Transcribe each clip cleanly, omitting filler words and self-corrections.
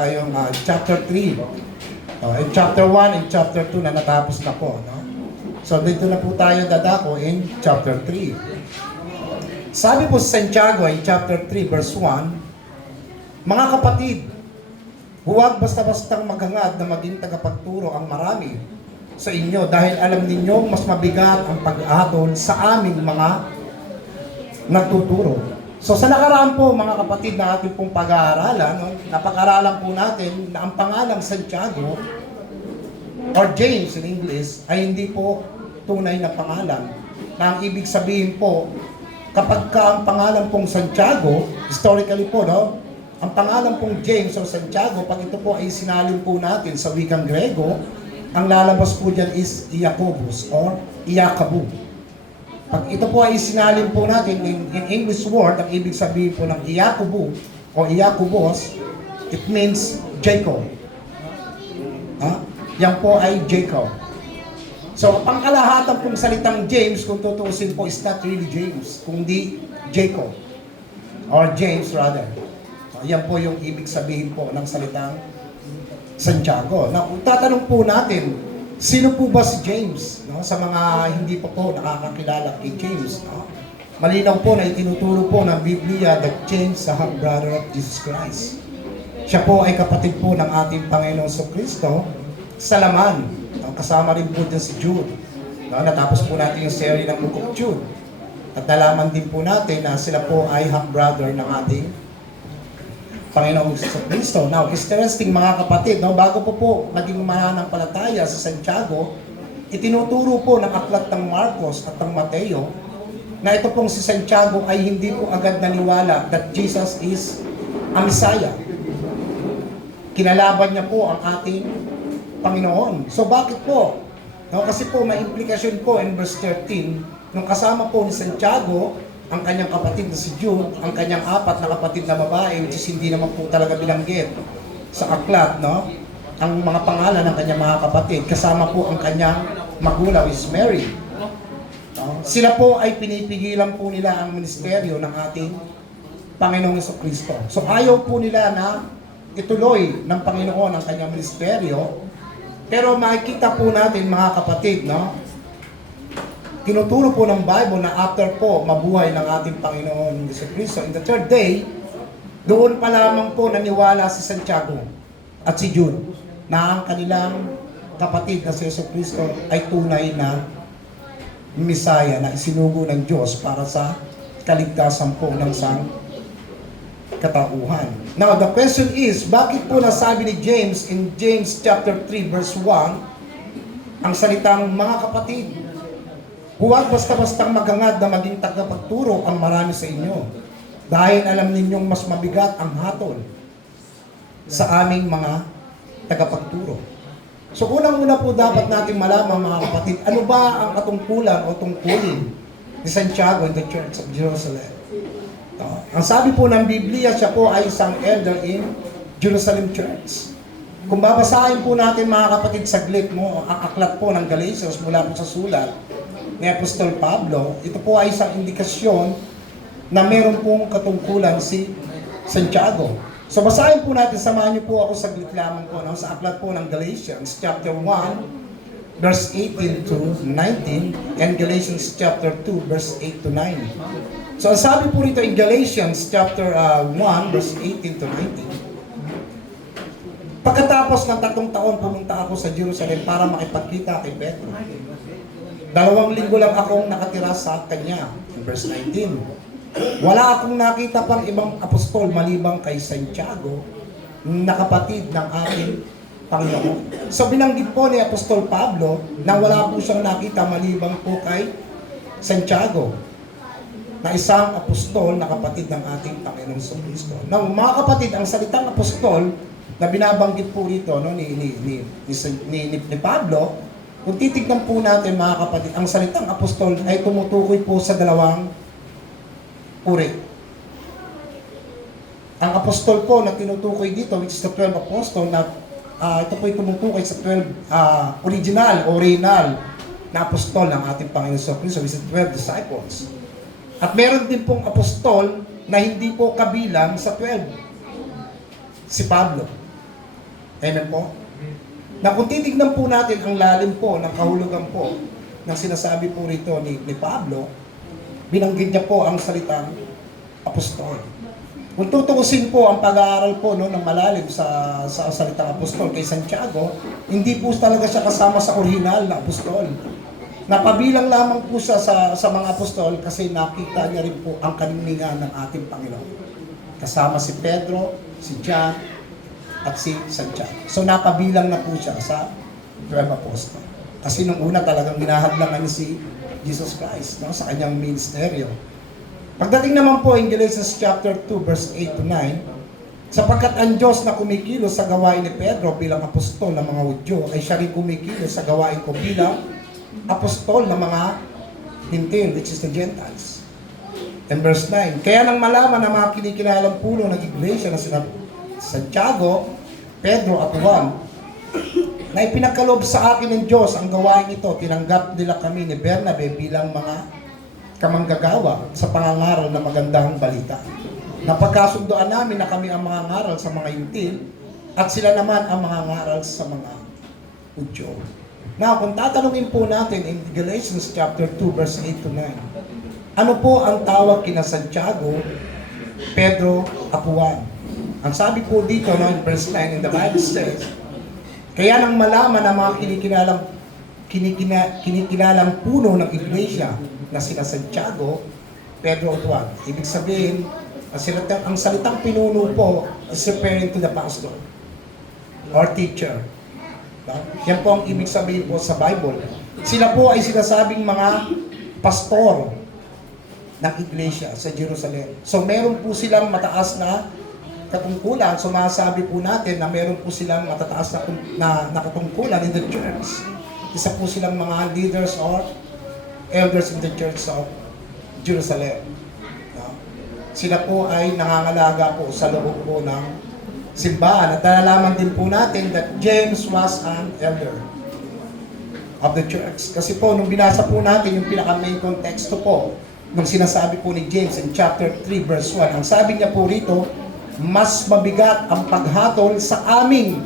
Tayong chapter 3. In chapter 1 and chapter 2 na natapos na po. No? So dito na po tayo dadako in chapter 3. Sabi po sa Santiago in chapter 3 verse 1, mga kapatid, huwag basta-bastang maghangad na maging tagapagturo ang marami sa inyo dahil alam ninyong mas mabigat ang pag-ahatol sa aming mga nagtuturo. So sa nakaraan po mga kapatid na ating pong pag-aaralan, no, napag-aralan po natin na ang pangalang Santiago or James in English ay hindi po tunay na pangalan. Na ang ibig sabihin po, kapag ka ang pangalan pong Santiago, historically po, no, ang pangalan pong James o Santiago, pag ito po ay sinalin po natin sa wikang Grego, ang lalabas po dyan is Iacobus or Iakabu. Pag ito po ay sinalin po natin in English word, ang ibig sabihin po ng Iakubu o Iacobus, it means Jacob. Yan po ay Jacob. So, pangkalahatan pong salitang James, kung tutusin po, is not really James, kundi Jacob. Or James rather. So, yan po yung ibig sabihin po ng salitang Santiago. Now, kung tatanong po natin, sino po ba si James? No? Sa mga hindi pa po nakakakilala kay James. No? Malinaw po na itinuturo po ng Biblia that James sa half-brother of Jesus Christ. Siya po ay kapatid po ng ating Panginoong Kristo sa laman. No? Kasama rin po dyan si Jude. No? Natapos po natin yung series ng Book of Jude. At nalaman din po natin na sila po ay half-brother ng ating Panginoong Kristo. Now, interesting mga kapatid, no, bago po naging mananampalataya sa Santiago, itinuturo po ng aklat ng Marcos at ng Mateo na ito pong si Santiago ay hindi po agad naniwala that Jesus is a Messiah. Kinalaban niya po ang ating Panginoon. So bakit po? No, kasi po may implikasyon po in verse 13, nung kasama po ni Santiago, ang kanyang kapatid na si Jude, ang kanyang apat na kapatid na babae, which is hindi naman po talaga bilanggit sa aklat, no? Ang mga pangalan ng kanyang mga kapatid, kasama po ang kanyang magulang is Mary. No? Sila po ay pinipigilan po nila ang ministeryo ng ating Panginoong Kristo. So ayaw po nila na ituloy ng Panginoon ang kanyang ministeryo, pero makikita po natin mga kapatid, no? Tinuturo po ng Bible na after po mabuhay ng ating Panginoon Kristo, in the third day, doon pa lamang po naniwala si Santiago at si Jude na ang kanilang kapatid na si Kristo ay tunay na Messiah na isinugo ng Diyos para sa kaligtasan po ng katauhan. Now, the question is, bakit po nasabi ni James in James chapter 3 verse 1 ang salitang mga kapatid? Huwag basta-bastang maghangad na maging tagapagturo ang marami sa inyo dahil alam ninyong mas mabigat ang hatol sa aming mga tagapagturo. So unang-una po dapat natin malaman mga kapatid, ano ba ang katungkulan o tungkulin ni Santiago in the Church of Jerusalem? Ang sabi po ng Biblia, siya po ay isang elder in Jerusalem Church. Kung babasahin po natin mga kapatid saglit mo, ang aklat po ng Galatians mula po sa sulat ni Apostol Pablo, ito po ay isang indikasyon na meron pong katungkulan si Santiago. So basahin po natin, samahan niyo po ako saglit lamang po, no, sa aklat po ng Galatians chapter 1 verse 18 to 19 and Galatians chapter 2 verse 8 to 9. So ang sabi po rito in Galatians chapter 1 verse 18 to 19. Pagkatapos ng 3 taon pumunta ako sa Jerusalem para makipagkita kay Pedro. 2 linggo lang akong nakatira sa kanya. In verse 19. Wala akong nakita pang ibang apostol malibang kay Santiago na kapatid ng ating Panginoon. So binanggit po ni Apostol Pablo na wala po siyang nakita malibang po kay Santiago na isang apostol na kapatid ng ating Panginoon Kristo. Now, mga kapatid, ang salitang apostol na binabanggit po rito no, ni Pablo, kung titignan po natin mga kapatid, ang salitang apostol ay tumutukoy po sa dalawang uri. Ang apostol po na tinutukoy dito, which is the 12 apostol, na ito po ay tumutukoy sa 12 original o real na apostol ng ating Panginoon Kristo, which is 12 disciples. At meron din pong apostol na hindi po kabilang sa 12. Si Pablo. Amen po? Na kung titignan po natin ang lalim po ng kahulugan po ng sinasabi po rito ni Pablo, binanggit niya po ang salitang apostol. Kung tutukusin po ang pag-aaral po no, ng malalim sa salitang apostol kay Santiago, hindi po talaga siya kasama sa orihinal na apostol. Napabilang lamang po siya sa mga apostol kasi nakita niya rin po ang kaninningan ng ating Panginoon. Kasama si Pedro, si John, at si Santiago. So napabilang na po siya sa 12 apostol. Kasi nung una talagang ginahadlangan niya si Jesus Christ no, sa kanyang ministeryo. Pagdating naman po in Galatians chapter 2 verse 8 to 9, sapagkat ang Diyos na kumikilos sa gawain ni Pedro bilang apostol ng mga Hudyo ay siya rin kumikilos sa gawain ko bilang apostol ng mga Hintil, which is the Gentiles. And verse 9, kaya nang malaman ng mga kinikilalang puno ng iglesia na sina Santiago, Pedro at Juan, na ipinagkaloob sa akin ng Diyos ang gawain ito, tinanggap nila kami ni Bernabe bilang mga kamanggagawa sa pangangaral ng magandang balita. Napagkasundoan namin na kami ang mga ngaral sa mga Hintil at sila naman ang mga ngaral sa mga Hudyo. Now, kung tatanungin po natin in Galatians chapter 2 verse 8 to 9, ano po ang tawag kina Santiago, Pedro at Juan? Ang sabi po dito no, in verse 9 in the Bible says, kaya nang malaman ng mga kinikilalang puno ng iglesia na sina Santiago, Pedro at Juan. Ibig sabihin, ang salitang pinuno po is referring to the pastor or teacher. Yan po ang ibig sabihin po sa Bible. Sila po ay sinasabing mga pastor ng iglesia sa Jerusalem. So meron po silang mataas na katungkulan. So masasabi po natin na meron po silang matataas na katungkulan in the church. Isa po silang mga leaders or elders in the church of Jerusalem. Sila po ay nangangalaga po sa loob po ng simbahan. At nalalaman din po natin that James was an elder of the church. Kasi po, nung binasa po natin yung pinaka-main konteksto po, nung sinasabi po ni James in chapter 3 verse 1, ang sabi niya po rito, mas mabigat ang paghatol sa aming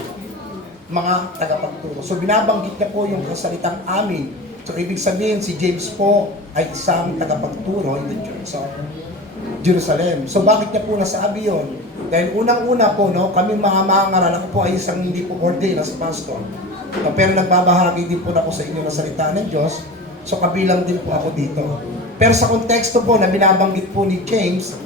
mga tagapagturo. So binabanggit niya po yung salitang amin. So, ibig sabihin, si James po ay isang tagapagturo in the church of Jerusalem. So, bakit niya po nasabi yun? Dahil unang-una po, no, kami mga ngaral, ako po ay isang hindi po ordained as pastor. No, pero nagbabahagi din po ako sa inyo na salita ng Diyos. So, kabilang din po ako dito. Pero sa konteksto po na binabanggit po ni James,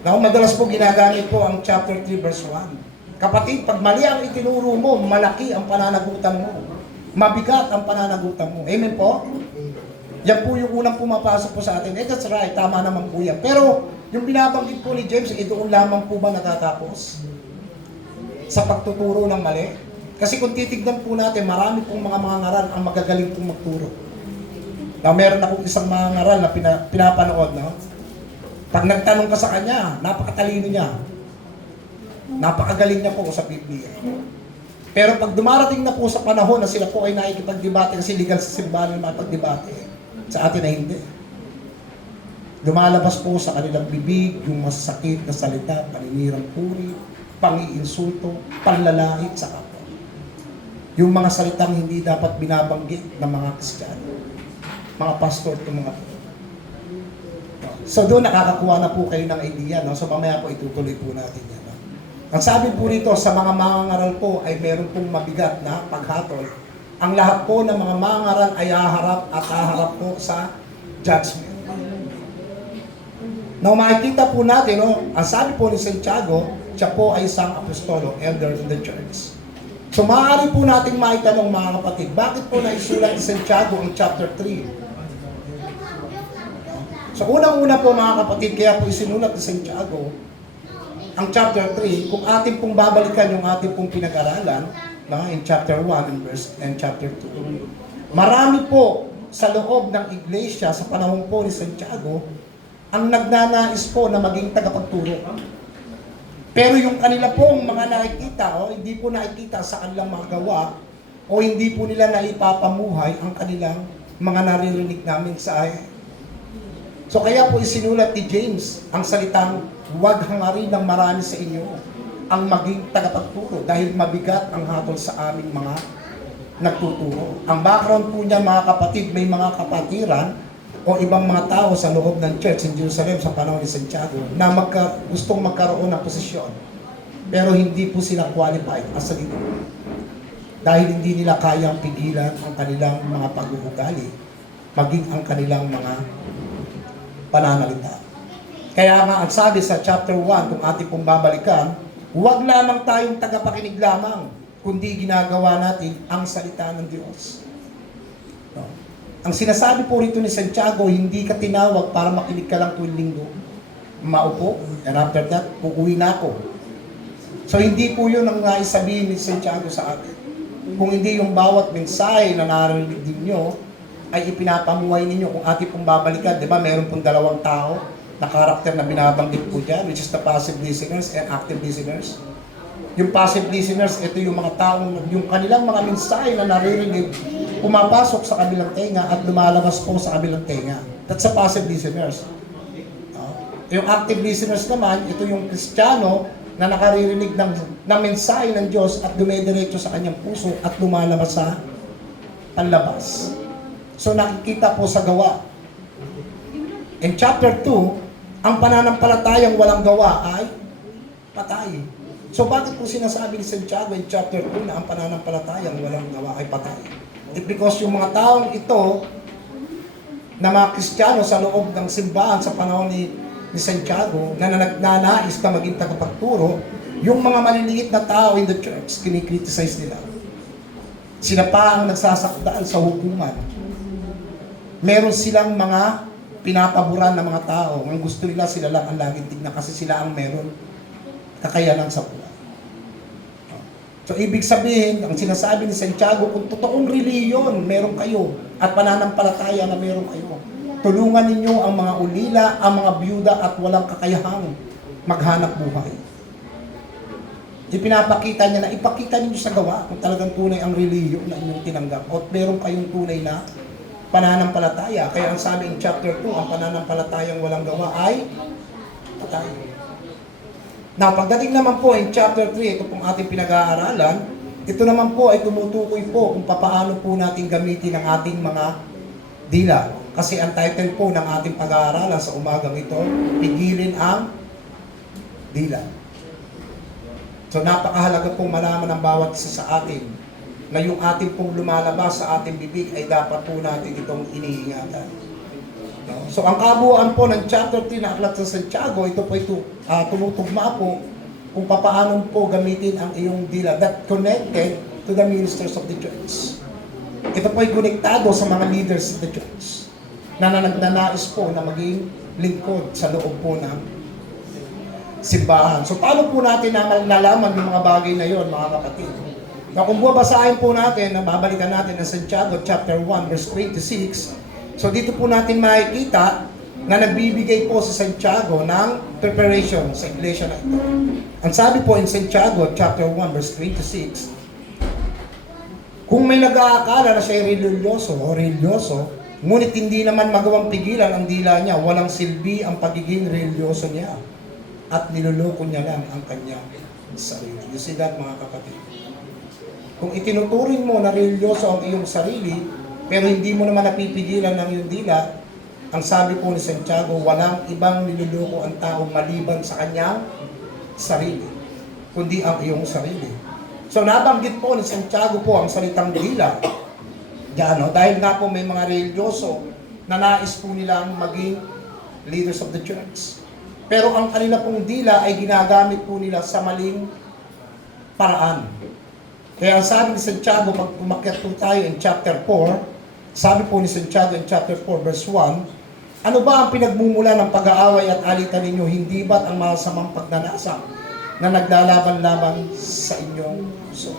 na madalas po ginagamit po ang chapter 3 verse 1. Kapatid, pag mali ang itinuro mo, malaki ang pananagutan mo. Mabigat ang pananagutan mo. Amen po? Yan po yung unang pumapasok po sa atin. That's right, tama naman po yan. Pero yung binabanggit po ni James, doon lamang po ba natatapos? Sa pagtuturo ng mali? Kasi kung titignan po natin, marami pong mga ngaral ang magagaling pong magturo. Now, meron akong isang mga ngaral na pinapanood, no? Pag nagtanong ka sa kanya, napakatalino niya. Napakagaling niya po sa Biblia. Pero pag dumarating na po sa panahon na sila po ay nakikipagdebate kasi legal sa simbahan na makipagdebate, sa atin ay hindi. Lumalabas po sa kanilang bibig yung masakit na salita, paninirang puri, pangiinsulto, panlalait sa kapwa. Yung mga salitang hindi dapat binabanggit ng mga Kristiyano, mga pastor at mga po. So doon nakakakuha na po kayo ng idea, no? So mamaya po itutuloy po natin yan. No? Ang sabi po rito, sa mga mangangaral po ay meron pong mabigat na paghatol. Ang lahat po ng mga mangangaral ay haharap po sa judgment. Now makikita po natin, no? Ang sabi po ni Santiago, siya po ay isang apostolo, elder in the church. So maaari po nating maitanong mga kapatid, bakit po naisulat ni Santiago ang chapter 3? So unang-una po mga kapatid, kaya po isinulat ni Santiago ang chapter 3, kung atin pong babalikan yung atin pong pinag-aralan in chapter 1 and chapter 2. Marami po sa loob ng iglesia sa panahon po ni Santiago ang nagnanais po na maging tagapagturo. Pero yung kanila pong mga nakikita, hindi po nakikita sa kanilang mga gawa o hindi po nila naipapamuhay ang kanilang mga naririnig namin sa So kaya po isinulat ni James ang salitang, huwag hangarin ng marami sa inyo, ang maging tagapagturo dahil mabigat ang hatol sa aming mga nagtuturo. Ang background po niya mga kapatid, may mga kapatiran o ibang mga tao sa loob ng church in Jerusalem sa panahon ni Santiago na gustong magkaroon ng posisyon. Pero hindi po sila qualified as a leader. Dahil hindi nila kayang pigilan ang kanilang mga pag-uugali, maging ang kanilang mga pananalita. Kaya nga ang sabi sa chapter 1, kung ating pong babalikan, huwag lamang tayong tagapakinig lamang, kundi ginagawa natin ang salita ng Diyos. No? Ang sinasabi po rito ni Santiago, hindi ka tinawag para makinig ka lang tuwing linggo. Maupo, and after that, uuwi na ako. So hindi po yun ang nais sabihin ni Santiago sa atin. Kung hindi yung bawat mensahe na narinig ninyo, ay ipinapamuhay ninyo. Kung ating pong babalikan, di ba, meron pong dalawang tao na karakter na binabanggit po dyan, which is the passive listeners and active listeners. Yung passive listeners, ito yung mga taong, yung kanilang mga mensahe na naririnig, pumapasok sa kabilang tenga at lumalabas po sa kabilang tenga. That's the passive listeners. Yung active listeners naman, ito yung Kristiyano na nakaririnig ng mensahe ng Diyos at dumediretso sa kanyang puso at lumalabas sa panlabas. So nakikita po sa gawa. In chapter 2, ang pananampalatayang walang gawa ay patay. So bakit po sinasabi ni Santiago in chapter 2 na ang pananampalatayang walang gawa ay patay? It's because yung mga taong ito na mga Kristiyano sa loob ng simbahan sa panahon ni Santiago na nagnanais na maging tagapagturo, yung mga maliliit na tao in the church, kinikriticize nila. Sila pa ang nagsasakdal sa hukuman. Meron silang mga pinapaboran ng mga tao. Ang gusto nila, sila lang ang laging tignan kasi sila ang meron kakayanan sa buhay. So, ibig sabihin, ang sinasabi ni Santiago, kung totoong reliyon meron kayo at pananampalataya na meron kayo, tulungan ninyo ang mga ulila, ang mga byuda at walang kakayahang maghanap buhay. Ipinapakita niya na ipakita ninyo sa gawa kung talagang tunay ang reliyon na inyong tinanggap o meron kayong tunay na pananampalataya. Kaya ang sabi in chapter 2, ang pananampalatayang walang gawa ay patay. Now, pagdating naman po in chapter 3, ito pong ating pinag-aaralan, ito naman po ay tumutukoy po kung paano po natin gamitin ang ating mga dila. Kasi ang title po ng ating pag-aaralan sa umagang ito, pigilin ang dila. So napakahalaga pong malaman ng bawat isa sa atin na yung ating pong lumalabas sa ating bibig ay dapat po natin itong iniingatan. No? So ang kabuuan po ng chapter 3 na aklat sa Santiago, ito po tumutugma po kung paano po gamitin ang iyong dila that connected to the ministers of the church. Ito po ay konektado sa mga leaders of the church na nagnanais po na maging lingkod sa loob po ng simbahan. So paano po natin nalaman yung mga bagay na yon, mga kapatid? Na kung babasahin po natin, babalikan natin ang Santiago chapter 1 verse 26. So dito po natin makikita na nagbibigay po sa Santiago ng preparation sa iglesia na ito. Ang sabi po in Santiago chapter 1 verse 26, kung may nag-aakala na siya religyoso, ngunit hindi naman magawang pigilan ang dila niya, walang silbi ang pagiging religyoso niya at niloloko niya lang ang kanyang sarili. You see that, mga kapatid? Kung itinuturing mo na religyoso ang iyong sarili, pero hindi mo naman napipigilan ng iyong dila, ang sabi po ni Santiago, walang ibang niloloko ang tao maliban sa kanyang sarili, kundi ang iyong sarili. So nabanggit po ni Santiago po ang salitang dila. Diyan, no? Dahil nga po may mga religyoso na nais po nilang maging leaders of the church. Pero ang kanila pong dila ay ginagamit po nila sa maling paraan. Kaya ang sabi ni Santiago, pag umakyat po tayo in chapter 4, sabi po ni Santiago in chapter 4 verse 1, ano ba ang pinagmumula ng pag-aaway at alitan ninyo? Hindi ba't ang masamang pagnanasa na naglalaban-laban sa inyong puso?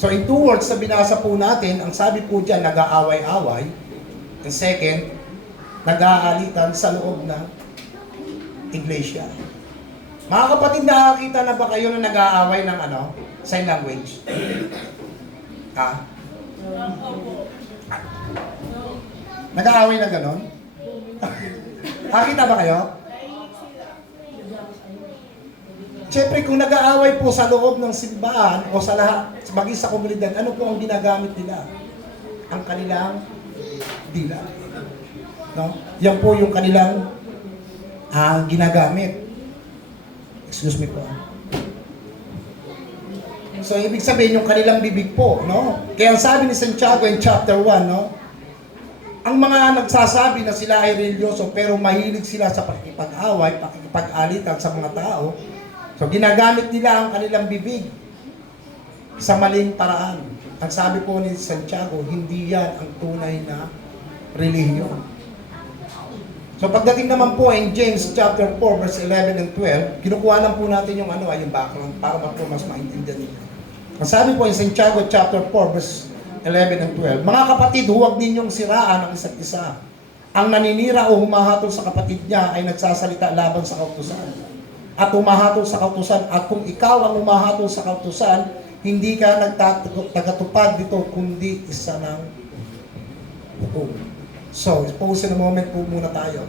So in 2 words na binasa po natin, ang sabi po dyan, nag-aaway-away. And second, nag-aalitan sa loob ng iglesia. Mga kapatid, nakakita na ba kayo na nag-aaway ng sign language? Ha? Nag-aaway na ganon? Nakakita ba kayo? Siyempre, kung nag-aaway po sa loob ng simbahan o sa lahat, maging sa komunidad, ano po ang ginagamit nila? Ang kanilang dila. No? Yan po yung kanilang ginagamit. Excuse me po. So, ibig sabihin yung kanilang bibig po, no? Kaya ang sabi ni Santiago in chapter 1, no? Ang mga nagsasabi na sila ay religyoso pero mahilig sila sa pakikipag-away, pakikipag-alitan sa mga tao. So, ginagamit nila ang kanilang bibig sa maling paraan. Ang sabi po ni Santiago, hindi yan ang tunay na relihiyon. So, pagdating naman po in James chapter 4, verse 11 and 12, kinukuha lang po natin yung yung background para po mas maintindihan ninyo. Ang sabi po in Santiago chapter 4, verse 11 and 12, mga kapatid, huwag ninyong siraan ang isa't isa. Ang naninira o humahatol sa kapatid niya ay nagsasalita laban sa kautusan. At humahatol sa kautusan. At kung ikaw ang humahatol sa kautusan, hindi ka nagtatupad dito, kundi isa ng hukom. So, pause in a moment po muna tayo.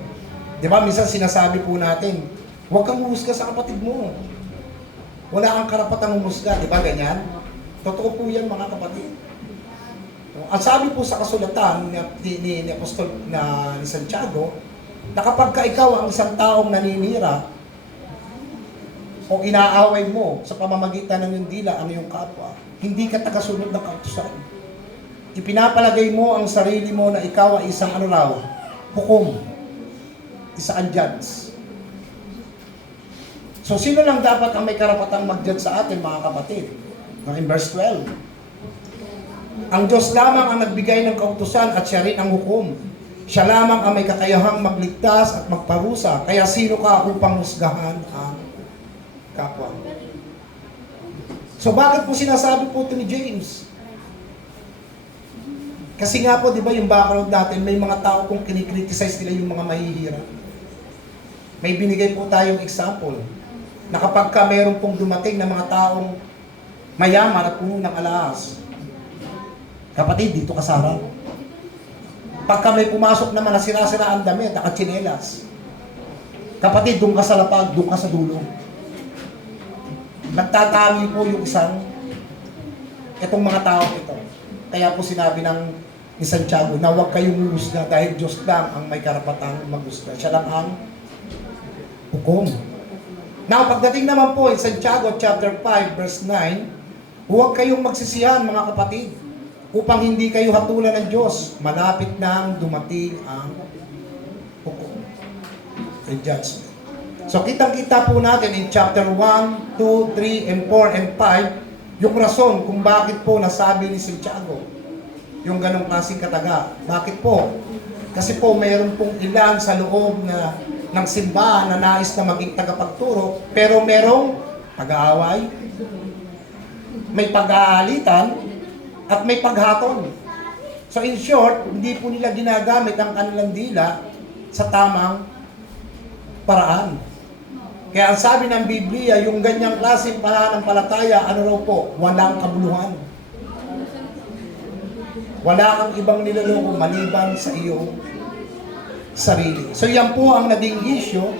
Di ba, minsan sinasabi po natin, huwag kang humusga sa kapatid mo. Wala kang karapatang humusga. Di ba, ganyan? Totoo po yan, mga kapatid. Ang sabi po sa kasulatan ni Apostol ni Santiago, na kapag ka ikaw ang isang taong naninira o inaaway mo sa pamamagitan ng iyong dila ang iyong kapwa, hindi ka tagasunod ng kautusan. Ipinapalagay mo ang sarili mo na ikaw ay isang hukom, isang judge. So, sino lang dapat ang may karapatang mag-judge sa atin, mga kapatid? In verse 12, ang Diyos lamang ang nagbigay ng kautusan at siya rin ang hukom. Siya lamang ang may kakayahang magligtas at magparusa. Kaya sino ka upang husgahan ang kapwa? So bakit po sinasabi po ito ni James? Kasi nga po, di ba, yung background natin, may mga tao kung kinikriticize nila yung mga mahihirap. May binigay po tayong example na kapag ka meron pong dumating na mga taong mayaman at puno ng alahas, kapatid, dito ka sa harap. Pagka may pumasok naman na sira-sira ang damit, nakatsinelas, kapatid, doon ka sa lapag, doon ka sa dulo. Nagtatami po yung itong mga tao ito. Kaya po sinabi ni Santiago na huwag kayong humusga dahil Diyos lang ang may karapatang maghusga. Siya lang ang hukom. Now, pagdating naman po in Santiago chapter 5 verse 9, huwag kayong magsisihan, mga kapatid, upang hindi kayo hatulan ng Diyos. Malapit nang dumating ang hukom, the judgment. So, kitang-kita po natin in chapter 1, 2, 3, and 4, and 5, yung rason kung bakit po nasabi ni Santiago yung ganong klaseng kataga. Bakit po? Kasi po mayroon pong ilan sa loob ng simbahan na nais na maging tagapagturo, pero merong pag-aaway, may pag-aalitan, at may paghaton. So in short, hindi po nila ginagamit ang kanilang dila sa tamang paraan. Kaya ang sabi ng Biblia, yung ganyang klaseng pananampalataya, ano raw po? Walang kabuluhan. Wala kang ibang niloloko maliban sa iyong sarili. So yan po ang naging issue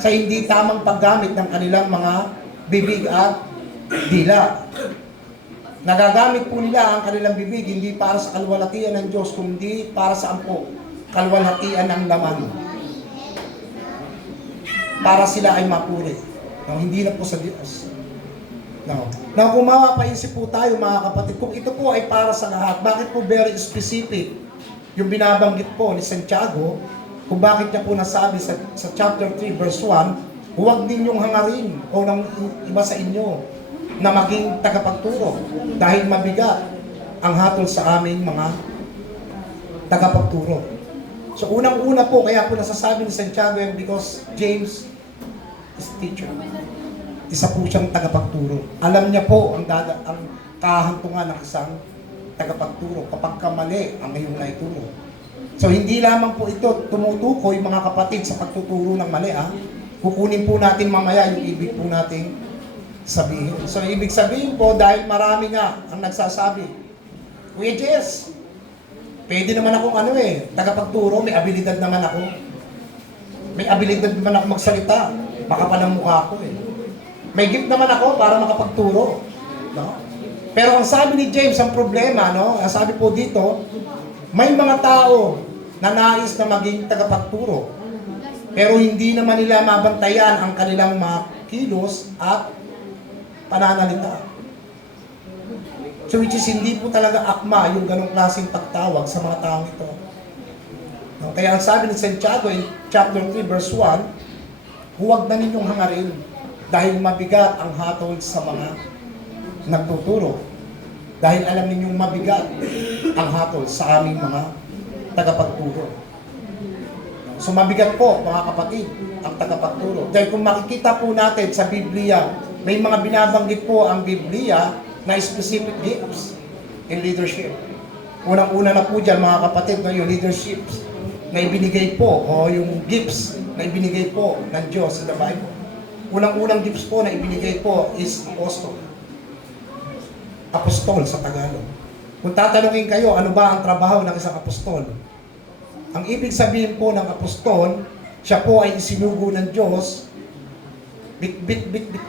sa hindi tamang paggamit ng kanilang mga bibig at dila. Nagagamit po nila ang kanilang bibig hindi para sa kalwalhatian ng Diyos, kundi para sa kalwalhatian ng laman. Para sila ay mapuri. No, hindi na po sa Diyos. No. Now, kung mapapaisip po tayo, mga kapatid, kung ito po ay para sa lahat, bakit po very specific yung binabanggit po ni Santiago, kung bakit niya po nasabi sa chapter 3 verse 1, huwag ninyong hangarin o ng iba sa inyo na maging tagapagturo dahil mabigat ang hatol sa aming mga tagapagturo. So unang-una po, kaya po nasasabi ni Santiago because James is teacher. Isa po siyang tagapagturo. Alam niya po ang kahantungan ng isang tagapagturo kapag kamali ang iyong naituro. So hindi lamang po ito tumutukoy, mga kapatid, sa pagtuturo ng mali. Kukunin po natin mamaya yung ibig po nating sabihin. So ibig sabihin po, dahil marami nga ang nagsasabi, Kuya Jess, pwede naman akong tagapagturo, may abilidad naman ako. May abilidad naman ako magsalita. Makapal ang mukha ko . May gift naman ako para makapagturo. No? Pero ang sabi ni James, ang problema, no? Ang sabi po dito, may mga tao na nais na maging tagapagturo. Pero hindi naman nila mabantayan ang kanilang mga kilos at pananalita. So which is hindi po talaga akma yung ganong klaseng pagtawag sa mga taong ito. No? Kaya ang sabi ni Santiago in chapter 3 verse 1, huwag na ninyong hangarin dahil mabigat ang hatol sa mga nagtuturo. Dahil alam ninyong mabigat ang hatol sa aming mga tagapagturo. So mabigat po, mga kapatid, ang tagapagturo. Dahil kung makikita po natin sa Biblia, may mga binabanggit po ang Biblia na specific gifts in leadership. Unang-una na po dyan, mga kapatid, no, yung leadership na ibinigay po, o yung gifts na ibinigay po ng Diyos sa the Bible. Unang-unang gifts po na ibinigay po is apostle. Apostol sa Tagalog. Kung tatanungin kayo, ano ba ang trabaho ng isang apostol? Ang ibig sabihin po ng apostol, siya po ay isinugo ng Diyos, bit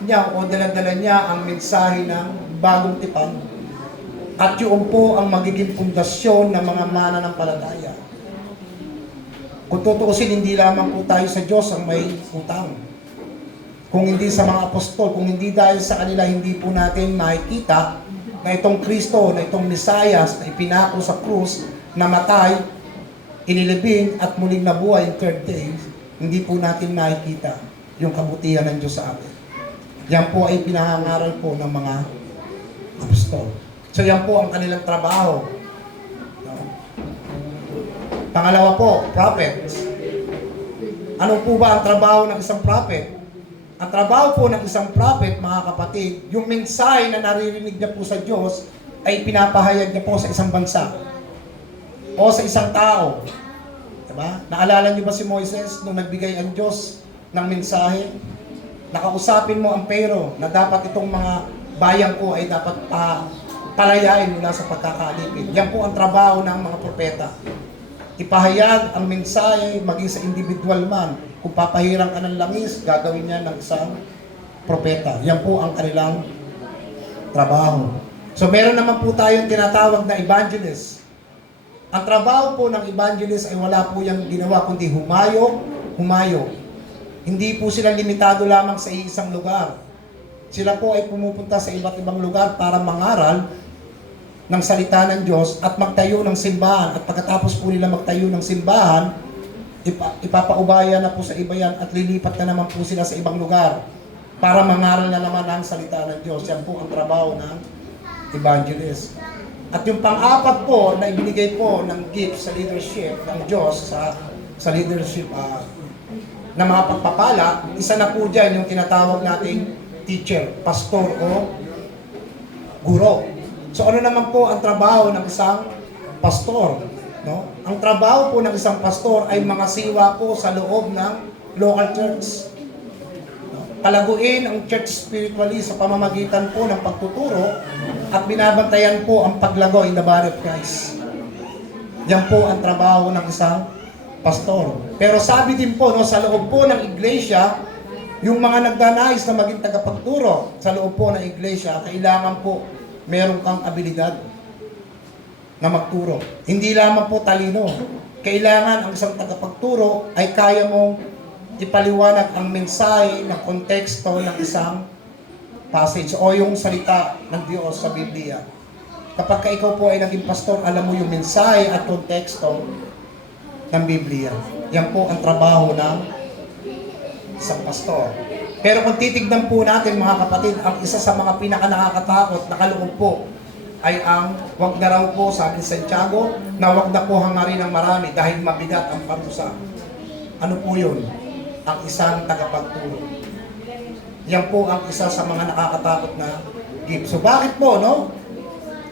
niya o dala-dala niya ang mensahe ng bagong tipan. At yun po ang magiging pundasyon ng mga mananampalataya. Kung tutuusin, hindi lamang po tayo sa Diyos ang may utang. Kung hindi sa mga apostol, kung hindi dahil sa kanila, hindi po natin makikita na itong Kristo, na itong Mesayas na ipinako sa krus, namatay, inilibing at muling nabuhay in third day, hindi po natin makikita yung kabutihan ng Diyos sa atin. Yan po ay pinahangaral po ng mga apostol. So yan po ang kanilang trabaho. No? Pangalawa po, prophets. Ano po ba ang trabaho ng isang prophet? Ang trabaho po ng isang prophet, mga kapatid, yung mensahe na naririnig niya po sa Diyos ay pinapahayag niya po sa isang bansa o sa isang tao. Diba? Naalala niyo ba si Moises nung nagbigay ang Diyos ng mensahe? Nakausapin mo ang Pharaoh na dapat itong mga bayan ko ay dapat palayain mula sa pagkakaalipin. Yan po ang trabaho ng mga propeta. Ipahayag ang mensahe maging sa individual man. Kung papahirang ka ng langis, gagawin niya ng isang propeta. Yan po ang kanilang trabaho. So meron naman po tayong tinatawag na evangelist. Ang trabaho po ng evangelist ay wala po yung ginawa kundi humayo. Hindi po sila limitado lamang sa isang lugar. Sila po ay pumupunta sa iba't ibang lugar para mangaral ng salita ng Diyos at magtayo ng simbahan. At pagkatapos po nila magtayo ng simbahan, ipapaubaya na po sa iba yan at lilipat na naman po sila sa ibang lugar para mangaral na naman ang salita ng Diyos. Yan po ang trabaho ng evangelist. At yung pang-apat po na ibinigay po ng gift sa leadership ng Diyos sa leadership na mga pagpapala, isa na po dyan yung tinatawag nating teacher, pastor o guro. So ano naman po ang trabaho ng isang pastor? No? Ang trabaho po ng isang pastor ay mga siwa po sa loob ng local church. No? Palaguin ang church spiritually sa pamamagitan po ng pagtuturo at binabantayan po ang paglago in the body of Christ. Yan po ang trabaho ng isang pastor. Pero sabi din po, no, sa loob po ng iglesia, yung mga nagdanais na maging tagapagturo sa loob po ng iglesia, kailangan po meron kang abilidad na magturo. Hindi lamang po talino. Kailangan ang isang tagapagturo ay kaya mong ipaliwanag ang mensahe ng konteksto ng isang passage o yung salita ng Diyos sa Biblia. Kapag ikaw po ay naging pastor, alam mo yung mensahe at konteksto ng Biblia. Yan po ang trabaho ng isang pastor. Pero kung titignan po natin, mga kapatid, ang isa sa mga pinaka-nakakatakot na kaloob po ay ang wag na raw po, sabi ni Santiago, na wag na po hangarin ng marami dahil mabigat ang parusa. Ano po yun? Ang isang tagapagturo. Yan po ang isa sa mga nakakatakot na gift. So bakit po, no?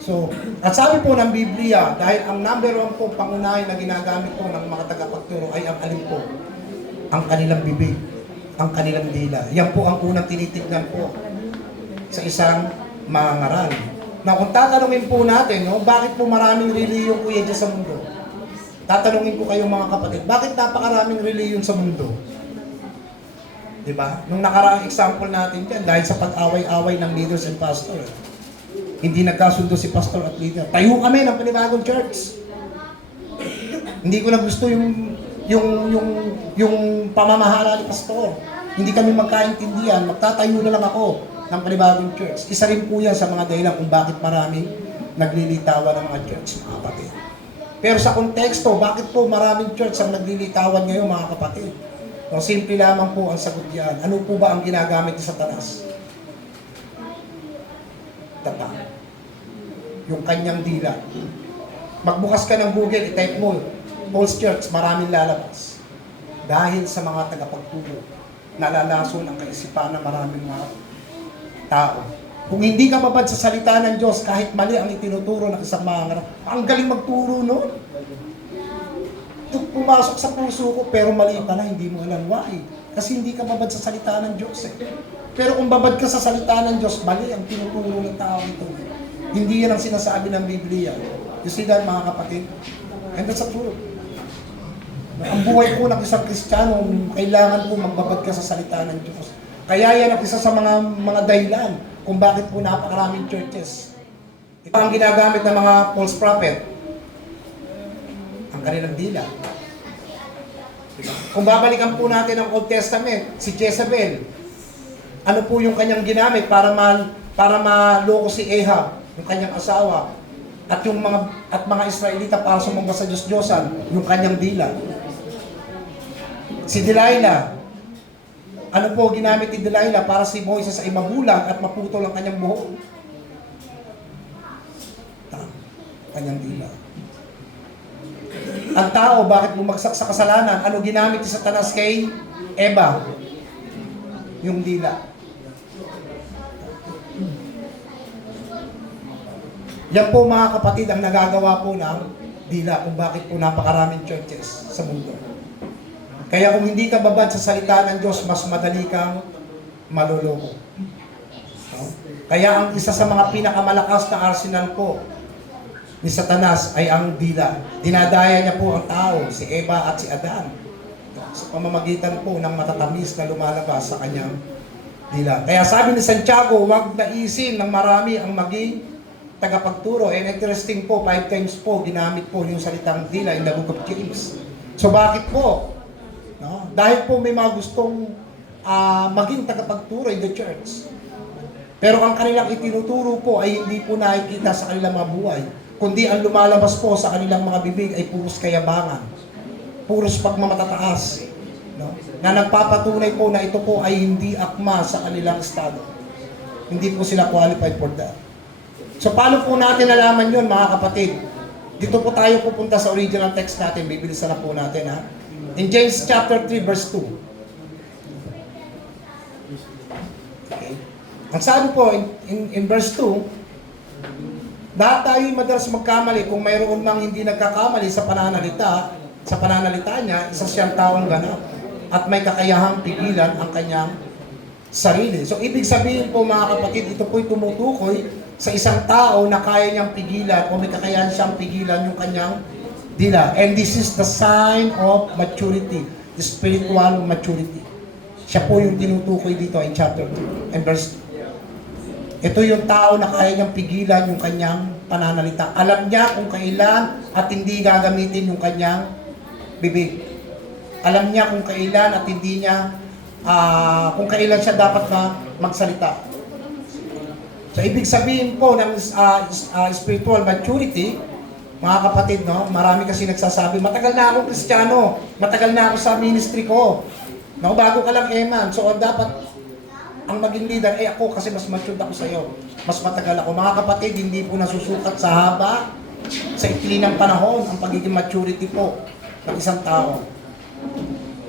So, at sabi po ng Biblia, dahil ang number one po pangunahin na ginagamit po ng mga tagapagturo ay ang alin po? Ang kanilang bibig, ang kanilang dila. Yan po ang unang tinitignan po sa isang mangaral. Na kung tatanungin po natin, no, bakit po maraming reliyon kuya dyan sa mundo? Tatanungin ko kayo mga kapatid, bakit napakaraming reliyon sa mundo? Di ba? Nung nakaraang example natin dyan, dahil sa pag-away-away ng leaders and pastor, hindi nagkasundo si pastor at leader. Tayo kami ng panibagong church. Hindi ko na gusto yung pamamahala ni pastor. Hindi kami magkaintindihan, magtatayo na lang ako ng panibagong church. Isa rin po yan sa mga dahilan kung bakit maraming naglilitawan ng mga church, mga kapatid. Pero sa konteksto, bakit po maraming church ang naglilitawan ngayon, mga kapatid? No, simple lamang po ang sagot yan. Ano po ba ang ginagamit ni Satanas? Tata. Yung kanyang dila. Magbukas ka ng Google, i-type mo, false church, maraming lalabas. Dahil sa mga tagapagturo, nalalason ang kaisipan ng maraming mga tao. Kung hindi ka babad sa salita ng Diyos, kahit mali ang itinuturo ng isang mga ang galing magturo noon. Pumasok sa puso ko, pero mali pala, hindi mo alam why. Kasi hindi ka babad sa salita ng Diyos eh. Pero kung babad ka sa salita ng Diyos, mali ang tinuturo ng tao ito. Hindi yan ang sinasabi ng Biblia. You see that, mga kapatid? And that's a truth. Ang buhay po ng isang Kristiyano, kailangan po magbabad ka sa salita ng Diyos. Kaya yan ang isa sa mga dahilan kung bakit po napakaraming churches. Ito ang ginagamit ng mga false prophet. Ang kanilang dila. Kung babalikan po natin ang Old Testament, si Jezebel, ano po yung kanyang ginamit para maloko si Ahab, yung kanyang asawa, at mga Israelita para sumamba sa Diyos-Diyosan, yung kanyang dila. Si Delilah, ano po ginamit ni Delilah para si Moises ay mabulag at maputol ang kanyang buhok? Kanyang dila. Ang tao, bakit bumagsak sa kasalanan? Ano ginamit ni Satanas kay Eva? Yung dila. Yan po, mga kapatid, ang nagagawa po ng dila kung bakit po napakaraming churches sa mundo. Kaya kung hindi ka babad sa salita ng Diyos, mas madali kang maluloko. No? Kaya ang isa sa mga pinakamalakas na arsenal po ni Satanas ay ang dila. Dinadaya niya po ang tao, si Eva at si Adan, sa pamamagitan po ng matatamis na lumalabas sa kanyang dila. Kaya sabi ni Santiago, huwag naisin ng marami ang maging tagapagturo. And interesting po, 5 times po ginamit po yung salitang dila in the book of James. So bakit po? No? Dahil po may mga gustong maging tagapagturo in the church. Pero ang kanilang itinuturo po ay hindi po nakikita sa kanilang mga buhay, kundi ang lumalabas po sa kanilang mga bibig ay puros kayabangan, puros pagmamatataas, no? Na nagpapatunay po na ito po ay hindi akma sa kanilang estado. Hindi po sila qualified for that. So paano po natin nalaman yun, mga kapatid? Dito po tayo pupunta sa original text natin, bibilisan na po natin, ha? In James chapter 3 verse 2. Okay. Ang sabi po in verse 2, lahat tayo madalas magkamali kung mayroon mang hindi nagkakamali sa pananalita niya, isa siyang taong ganap at may kakayahang pigilan ang kanyang sarili. So ibig sabihin po, mga kapatid, ito po'y tumutukoy sa isang tao na kaya niyang pigilan o may kakayahan siyang pigilan yung kanyang dila. And this is the sign of maturity, the spiritual maturity. Siya po yung tinutukoy dito in chapter 2 and verse 2. Ito yung tao na kaya niyang pigilan yung kanyang pananalita. Alam niya kung kailan at hindi gagamitin yung kanyang bibig. Alam niya kung kailan at hindi niya, kung kailan siya dapat na magsalita. So, ibig sabihin po ng spiritual maturity, mga kapatid, no? Marami kasi nagsasabi, matagal na akong Kristiyano, matagal na ako sa ministry ko. No, bago ka lang, Eman. So, dapat ang maging leader, ako kasi mas mature ako sa iyo. Mas matagal ako. Mga kapatid, hindi po nasusukat sa haba, sa ikli ng panahon, ang pagiging maturity po ng isang tao.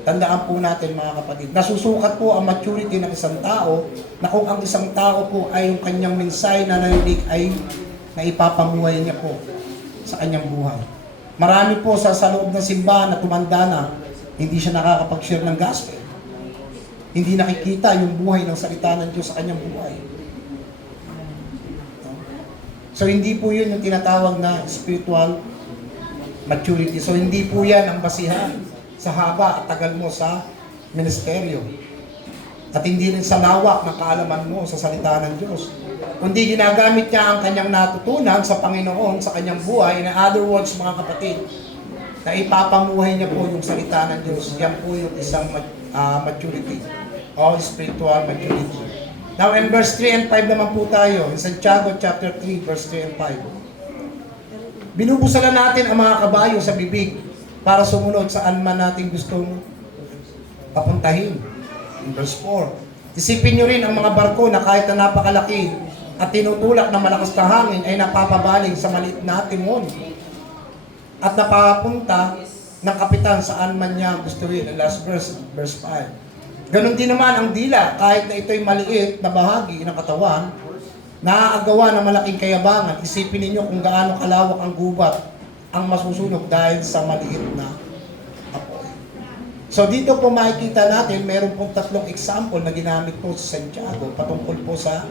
Tandaan po natin, mga kapatid, nasusukat po ang maturity ng isang tao na kung ang isang tao po ay yung kanyang mensahe na narinig ay naipapamuhay niya po sa kanyang buhay. Marami po sa loob ng simbahan na tumanda na, hindi siya nakakapag-share ng gospel. Hindi nakikita yung buhay ng salita ng Diyos sa kanyang buhay. So hindi po yun yung tinatawag na spiritual maturity. So hindi po yan ang basihan sa haba at tagal mo sa ministeryo. At hindi rin sa lawak ng kaalaman mo sa salita ng Diyos. Kundi ginagamit niya ang kanyang natutunan sa Panginoon, sa kanyang buhay. In other words, mga kapatid, na ipapamuhay niya po yung salita ng Diyos. Yan po yung isang maturity o spiritual maturity. Now, in verse 3 and 5 naman po tayo. In Santiago chapter 3, verse 3 and 5. Binubusalan natin ang mga kabayo sa bibig para sumunod saan man natin gustong papuntahin. In verse 4. Isipin nyo rin ang mga barko na kahit na napakalaki at tinutulak ng malakas na hangin ay napapabaling sa maliit na timon at napapunta ng kapitan saan man niya gustuhin. Ang last verse, verse 5. Ganon din naman ang dila, kahit na ito'y maliit na bahagi ng katawan, naaagawa ng malaking kayabangan. Isipin ninyo kung gaano kalawak ang gubat ang masusunog dahil sa maliit na apoy. So dito po makikita natin, meron pong tatlong example na ginamit po sa Santiago patungkol po sa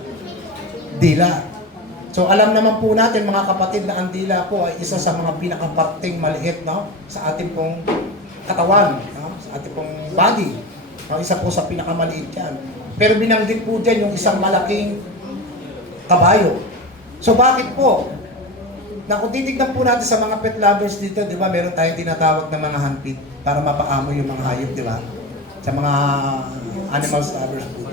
dila. So alam naman po natin mga kapatid na ang dila po ay isa sa mga pinakaparting maliit, no, sa ating pong katawan, no, sa ating pong body. No, isa po sa pinakamaliit yan. Pero binanggit po dyan yung isang malaking kabayo. So bakit po? Na kung titignan po natin sa mga pet lovers dito, di ba, meron tayong tinatawag na mga handpid para mapaamo yung mga hayop, di ba? Sa mga animals lovers po.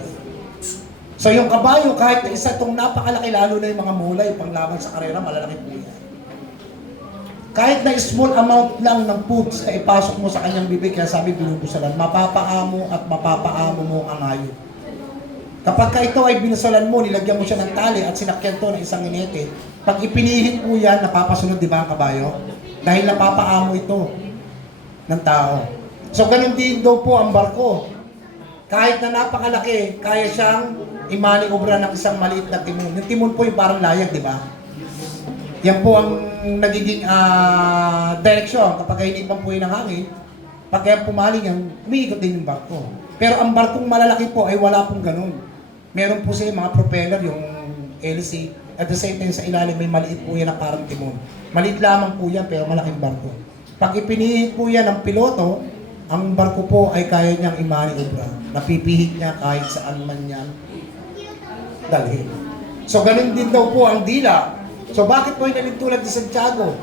So yung kabayo, kahit na isa itong napakalaki, lalo na yung mga mulay, panglaban sa karera, malalaki po yan. Kahit na small amount lang ng foods na ipasok mo sa kanyang bibig, kaya sabi binubusalan, mapapaamo at mapapaamo mo ang hayop. Kapag ka ito ay binusalan mo, nilagyan mo siya ng tali at sinakyan to ng isang inete, pag ipinihit po yan, napapasunod, di ba ang kabayo? Dahil napapaamo ito ng tao. So ganun din daw po ang barko. Kahit na napakalaki, kaya siyang imaniobra ng isang maliit na timon. Yung timon po yung parang layag, di ba? Yan po ang nagiging direksyon kapag hinipan po yun ng hangin. Pag kaya pumaling yan, umiikot din yung barko. Pero ang barkong malalaki po ay wala pong ganun. Meron po siya mga propeller, yung hélice. At the same time, sa ilalim may maliit po yan na parang timon. Maliit lamang po yan, pero malaking barko. Pag ipinihit po yan ng piloto, ang barko po ay kaya niyang imaniobra. Napipihit niya kahit saan man yan dalhin. So, ganun din daw po ang dila. So, bakit po yung tulad ni Santiago?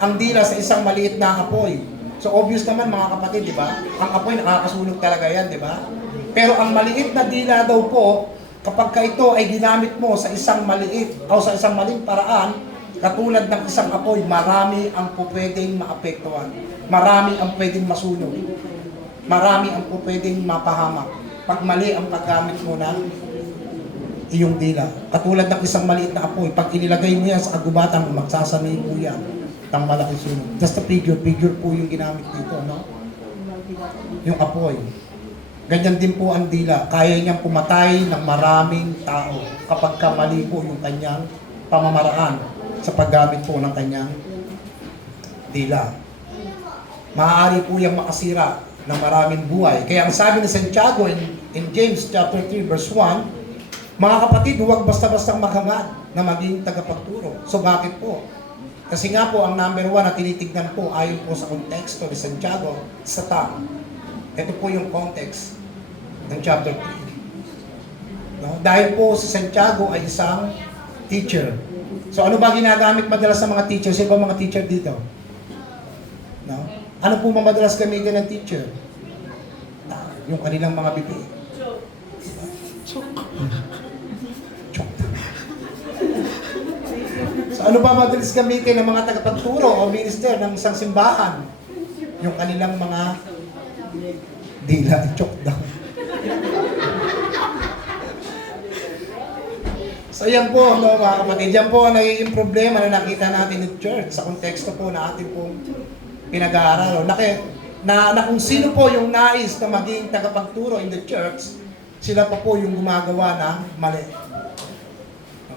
Ang dila sa isang maliit na apoy. So, obvious naman mga kapatid, di ba? Ang apoy nakakasunog talaga yan, di ba? Pero ang maliit na dila daw po, kapag ka ito ay ginamit mo sa isang maliit o sa isang maling paraan, katulad ng isang apoy, marami ang pwedeng maapektuhan. Marami ang pwedeng masunog. Marami ang pwedeng mapahamak. Pag mali ang paggamit mo ng iyong dila. Katulad ng isang maliit na apoy, pag inilagay mo yan sa kagubatan, magsasanay po yan ng malaking sunog. Just a figure po yung ginamit dito, no? Yung apoy. Ganyan din po ang dila. Kaya niyang pumatay ng maraming tao kapag kamali po yung kanyang pamamaraan sa paggamit po ng kanyang dila. Maaari po yung makasira ng maraming buhay. Kaya ang sabi ni Santiago in James chapter 3 verse 1, mga kapatid, huwag basta-bastang maghangad na maging tagapagturo. So bakit po? Kasi nga po, ang number 1 na tinitignan po ayon po sa konteksto ni Santiago, sa tao. Ito po yung context ng chapter 3. No? Dahil po si Santiago ay isang teacher. So ano ba ginagamit madalas sa mga teacher? Sino ba mga teacher dito? No? Ano po madalas gamitin ng teacher? Yung kanilang mga bibig. So ano ba madalas gamitin ng mga tagapagturo o minister ng isang simbahan? Yung kanilang mga dila, choke down. So yan po, no, mga kapatid, yan po ang nagiging problema na nakita natin ng church sa konteksto po na ating pong pinag-aaral. Na kung sino po yung nais na maging tagapagturo in the church, sila pa po yung gumagawa ng mali.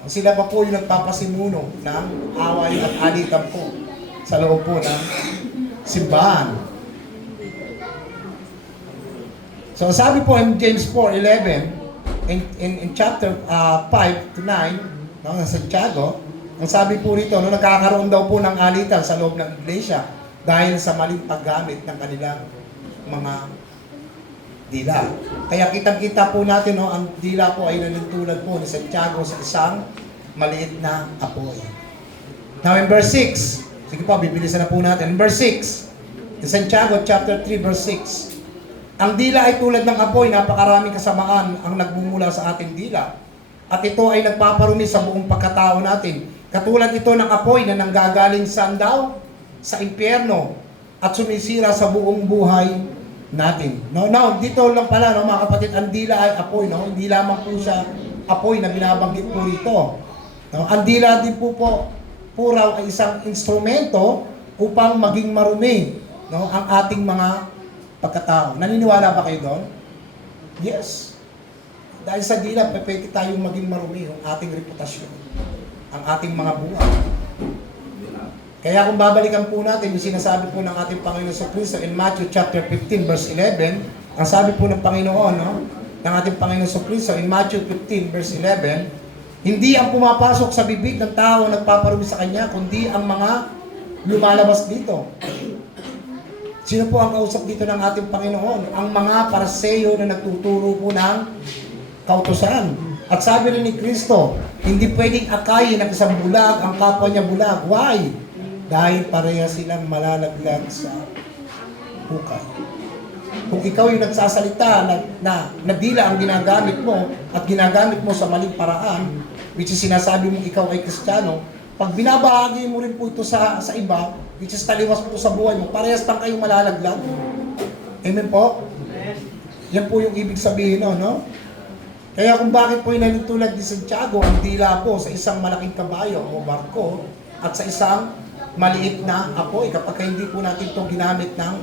Sila pa po yung nagpapasimuno ng away at alitan po sa loob po ng simbahan. So sabi po in James 4:11, in chapter 5 to 9, no, ng Santiago, ang sabi po rito, no, nagkakaroon daw po ng alitan sa loob ng iglesia dahil sa maling paggamit ng kanilang mga dila. Kaya kitang-kita po natin, no, ang dila po ay nanintulad po ni Santiago sa isang maliit na apoy. Now in verse 6, sige po, bibilisan na po natin. In verse 6, in Santiago chapter 3 verse 6, ang dila ay tulad ng apoy, napakaraming kasamaan ang nagmumula sa ating dila. At ito ay nagpaparumi sa buong pagkatao natin. Katulad ito ng apoy na nanggagaling saan daw? Sa impyerno at sumisira sa buong buhay natin. No, now, dito lang pala, no, mga kapatid, ang dila ay apoy, no? Hindi lamang po siya apoy na binabanggit po rito. No? Ang dila din po raw ay isang instrumento upang maging marumi, no, ang ating mga pagkatao. Naniniwala ba kayo doon? Yes. Dahil sa dila, pwede tayong maging marumi yung ating reputasyon, ang ating mga buhay. Kaya kung babalikan po natin yung sinasabi po ng ating Panginoon sa Kristo in Matthew chapter 15 verse 11, ang sabi po ng Panginoon, no, ng ating Panginoon sa Kristo in Matthew 15 verse 11, hindi ang pumapasok sa bibig ng tao nagpaparumi sa kanya, kundi ang mga lumalabas dito. Sino po ang kausap dito ng ating Panginoon? Ang mga Pariseo na nagtuturo po ng kautusan. At sabi rin ni Kristo, hindi pwedeng akayin ng isang bulag ang kapwa niya bulag. Why? Dahil pareha silang malalaglag sa hukay. Kung ikaw yung nagsasalita na dila ang ginagamit mo at ginagamit mo sa maling paraan, which is sinasabi mo ikaw ay Kristiyano, pag binabahagi mo rin po ito sa iba, which is taliwas po sa buhay mo, parehas lang kayong malalaglag. Amen po? Yan po yung ibig sabihin, no? Kaya kung bakit po inanitulad ni Santiago ang dila po sa isang malaking kabayo o barko at sa isang maliit na apoy kapag hindi po natin ito ginamit ng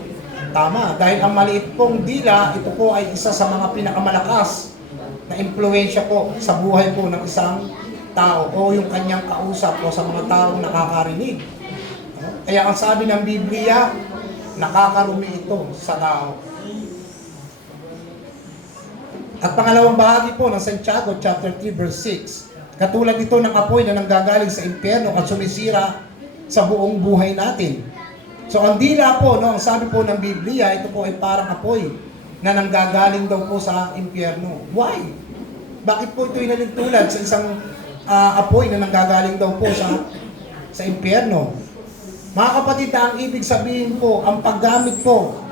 tama. Dahil ang maliit pong dila, ito po ay isa sa mga pinakamalakas na impluwensya po sa buhay po ng isang tao o yung kanyang kausap o sa mga taong nakakarinig. Kaya ang sabi ng Biblia, nakakarumi ito sa tao. At pangalawang bahagi po ng Santiago chapter 3 verse 6, katulad ito ng apoy na nanggagaling sa impyerno at sumisira sa buong buhay natin. So ang dila po, no, ang sabi po ng Biblia, ito po ay parang apoy na nanggagaling daw po sa impyerno. Why? Bakit po ito inalintulad sa isang apoy na nanggagaling daw po sa impyerno? Mga kapatid, ang ibig sabihin po, ang paggamit po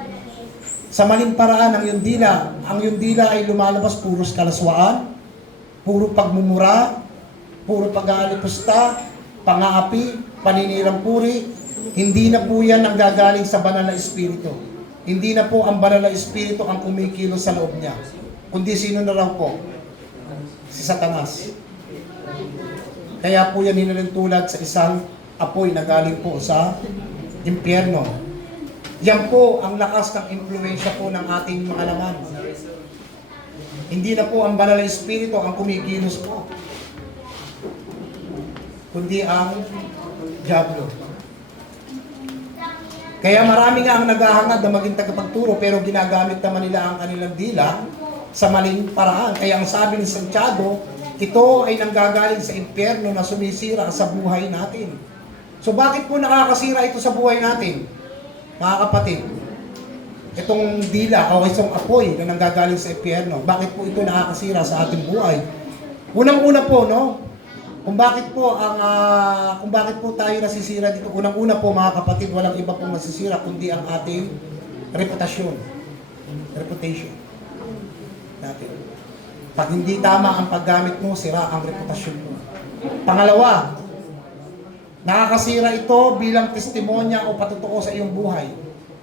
sa maling paraan ng yung dila, ang yung dila ay lumalabas puros kalaswaan, puro pagmumura, puro pag-aalipusta, pang-aapi, paninirang puri. Hindi na po yan ang gagaling sa banal na espiritu. Hindi na po ang banal na espiritu ang kumikilos sa loob niya. Kundi sino na raw po? Si Satanas. Kaya po yan hinalintulad sa isang apoy na galing po sa impyerno. Yan po ang lakas ng impluwensya po ng ating mga laman. Hindi na po ang banal na espiritu ang kumikilos po, kundi ang diablo. Kaya marami nga ang naghahangad na maging tagapagturo pero ginagamit naman nila ang kanilang dila sa maling paraan. Kaya ang sabi ni Santiago, ito ay nanggagaling sa impyerno na sumisira sa buhay natin. So bakit po nakakasira ito sa buhay natin? Mga kapatid, itong dila o isang apoy na nanggagaling sa impyerno, bakit po ito nakakasira sa ating buhay? Unang-una po, no? Kung bakit po tayo nasisira dito, unang-una po mga kapatid, walang iba pong nasisira kundi ang ating reputation natin. Pag hindi tama ang paggamit mo, sira ang reputasyon mo. Pangalawa, nakakasira ito bilang testimonya o patutuo sa iyong buhay.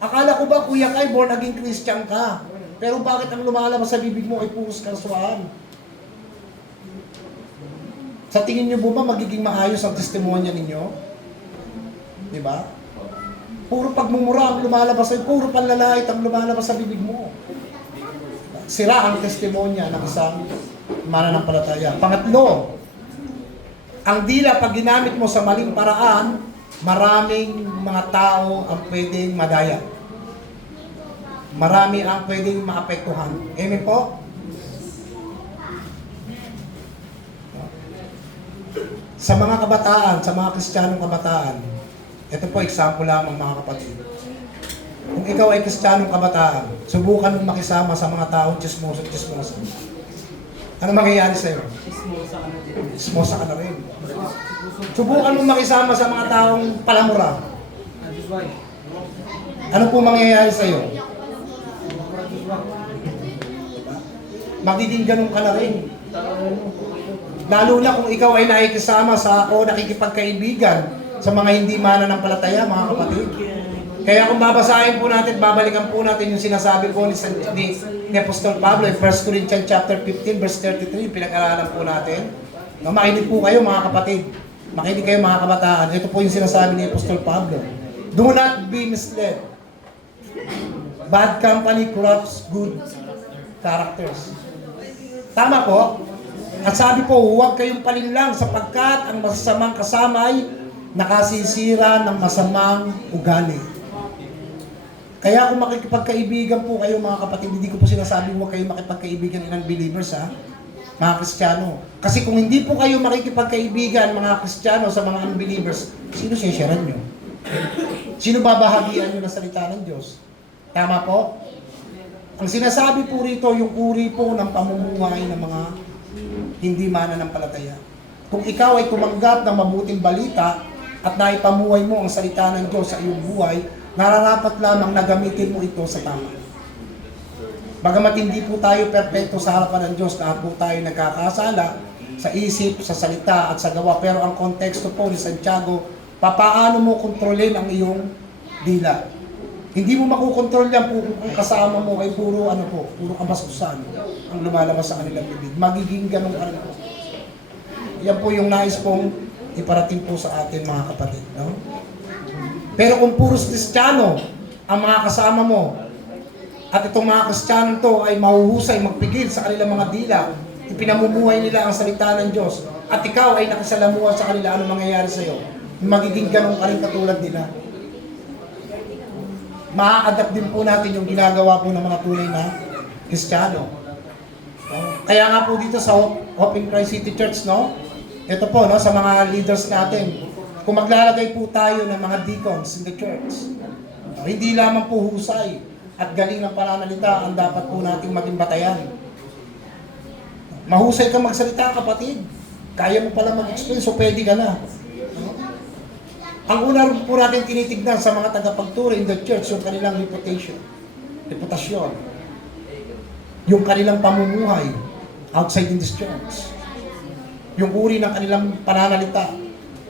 Akala ko ba, Kuya Kai, born again Christian ka? Pero bakit ang lumalabas sa bibig mo ay puros kaswaan? Sa tingin niyo ba magiging maayos ang testimonya ninyo? Di ba? Puro pagmumura ang lumalabas, puro panlalait ang lumalabas sa bibig mo. Sira ang testimonya ng isang mananampalataya. Pangatlo, ang dila pag ginamit mo sa maling paraan, maraming mga tao ang pwedeng madaya. Marami ang pwedeng maapektuhan. Amen po? Sa mga kabataan, sa mga Kristiyanong kabataan, ito po example lamang mga kapatid. Kung ikaw ay Kristiyanong kabataan, subukan mong makisama sa mga taong chismoso. Ano mangyayari sa'yo? Chismosa ka na rin. Subukan mong makisama sa mga taong palamura. Ano po mangyayari sa'yo? Magiging ganun ka na rin. Lalo na kung ikaw ay nakikisama sa o nakikipagkaibigan sa mga hindi mananampalataya, mga kapatid. Kaya kung babasahin po natin, babalikan po natin yung sinasabi po ni Apostol Pablo in 1 Corinthians chapter 15 verse 33, pinag-aralan po natin. No, makinig po kayo mga kapatid. Makinig kayo mga kabataan. Ito po yung sinasabi ni Apostol Pablo. Do not be misled. Bad company corrupts good characters. Tama po. At sabi po, huwag kayong palinlang sapagkat ang masasamang kasama ay nakasisira ng masamang ugali. Kaya kung makikipagkaibigan po kayo mga kapatid, hindi ko po sinasabi huwag kayong makipagkaibigan ng unbelievers ha, mga Kristiyano. Kasi kung hindi po kayo makikipagkaibigan mga Kristiyano sa mga unbelievers, sino sisharan nyo? Sino babahagian nyo ng salita ng Diyos? Tama po? Ang sinasabi po rito, yung uri po ng pamumuhay ng mga hindi mananampalataya. Kung ikaw ay tumanggap ng mabuting balita at naipamuhay mo ang salita ng Diyos sa iyong buhay, nararapat lamang na gamitin mo ito sa tama. Bagamat hindi po tayo perpekto sa harapan ng Diyos, lahat po tayo nagkakasala sa isip, sa salita at sa gawa. Pero ang konteksto po ni Santiago, papaano mo kontrolin ang iyong dila? Hindi mo makukontrol yan po kung kasama mo ay puro kabastusan ang lumalabas sa kanilang bibig. Magiging ganun ka rin po. Yan po yung nais pong iparating po sa atin mga kapatid. No? Pero kung puros Kristiyano ang mga kasama mo, at itong mga Kristiyano to ay mahuhusay, magpigil sa kanilang mga dila, ipinamumuhay nila ang salita ng Diyos, at ikaw ay nakisalamuha sa kanila, ano mangyayari sa iyo? Magiging ganun ka rin katulad nila. Ma-adapt din po natin yung ginagawa po ng mga tunay na Kristiyano. Kaya nga po dito sa Hope in Christ City Church, no? Ito po, no, sa mga leaders natin, kung maglalagay po tayo ng mga deacons in the church, hindi lamang po husay at galing ng pananalita ang dapat po nating maging batayan. Mahusay ka magsalita, kapatid. Kaya mo pala mag-explain, so pwede ka na. Ang una po natin tinitignan sa mga tagapagturo in the church, yung kanilang reputasyon. Yung kanilang pamumuhay outside in this church. Yung uri ng kanilang pananalita,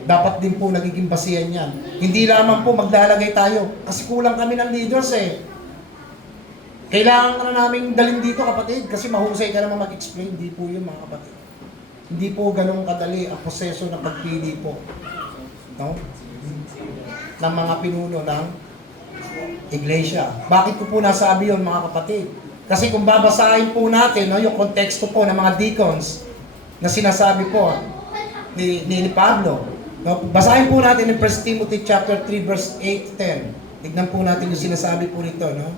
dapat din po nagiging basihan yan. Hindi lamang po maglalagay tayo, kasi kulang kami ng leaders eh. Kailangan ka na namin dalhin dito kapatid, kasi mahusay ka naman mag-explain. Hindi po yun mga kapatid. Hindi po ganun kadali ang proseso ng pagpili po. No? Ng mga pinuno ng iglesia. Bakit ko po nasabi yun mga kapatid? Kasi kung babasahin po natin, no, yung konteksto po ng mga deacons na sinasabi po ni Pablo, no, basahin po natin in 1 Timothy chapter 3 verse 8 to 10. Tignan po natin yung sinasabi po nito, no,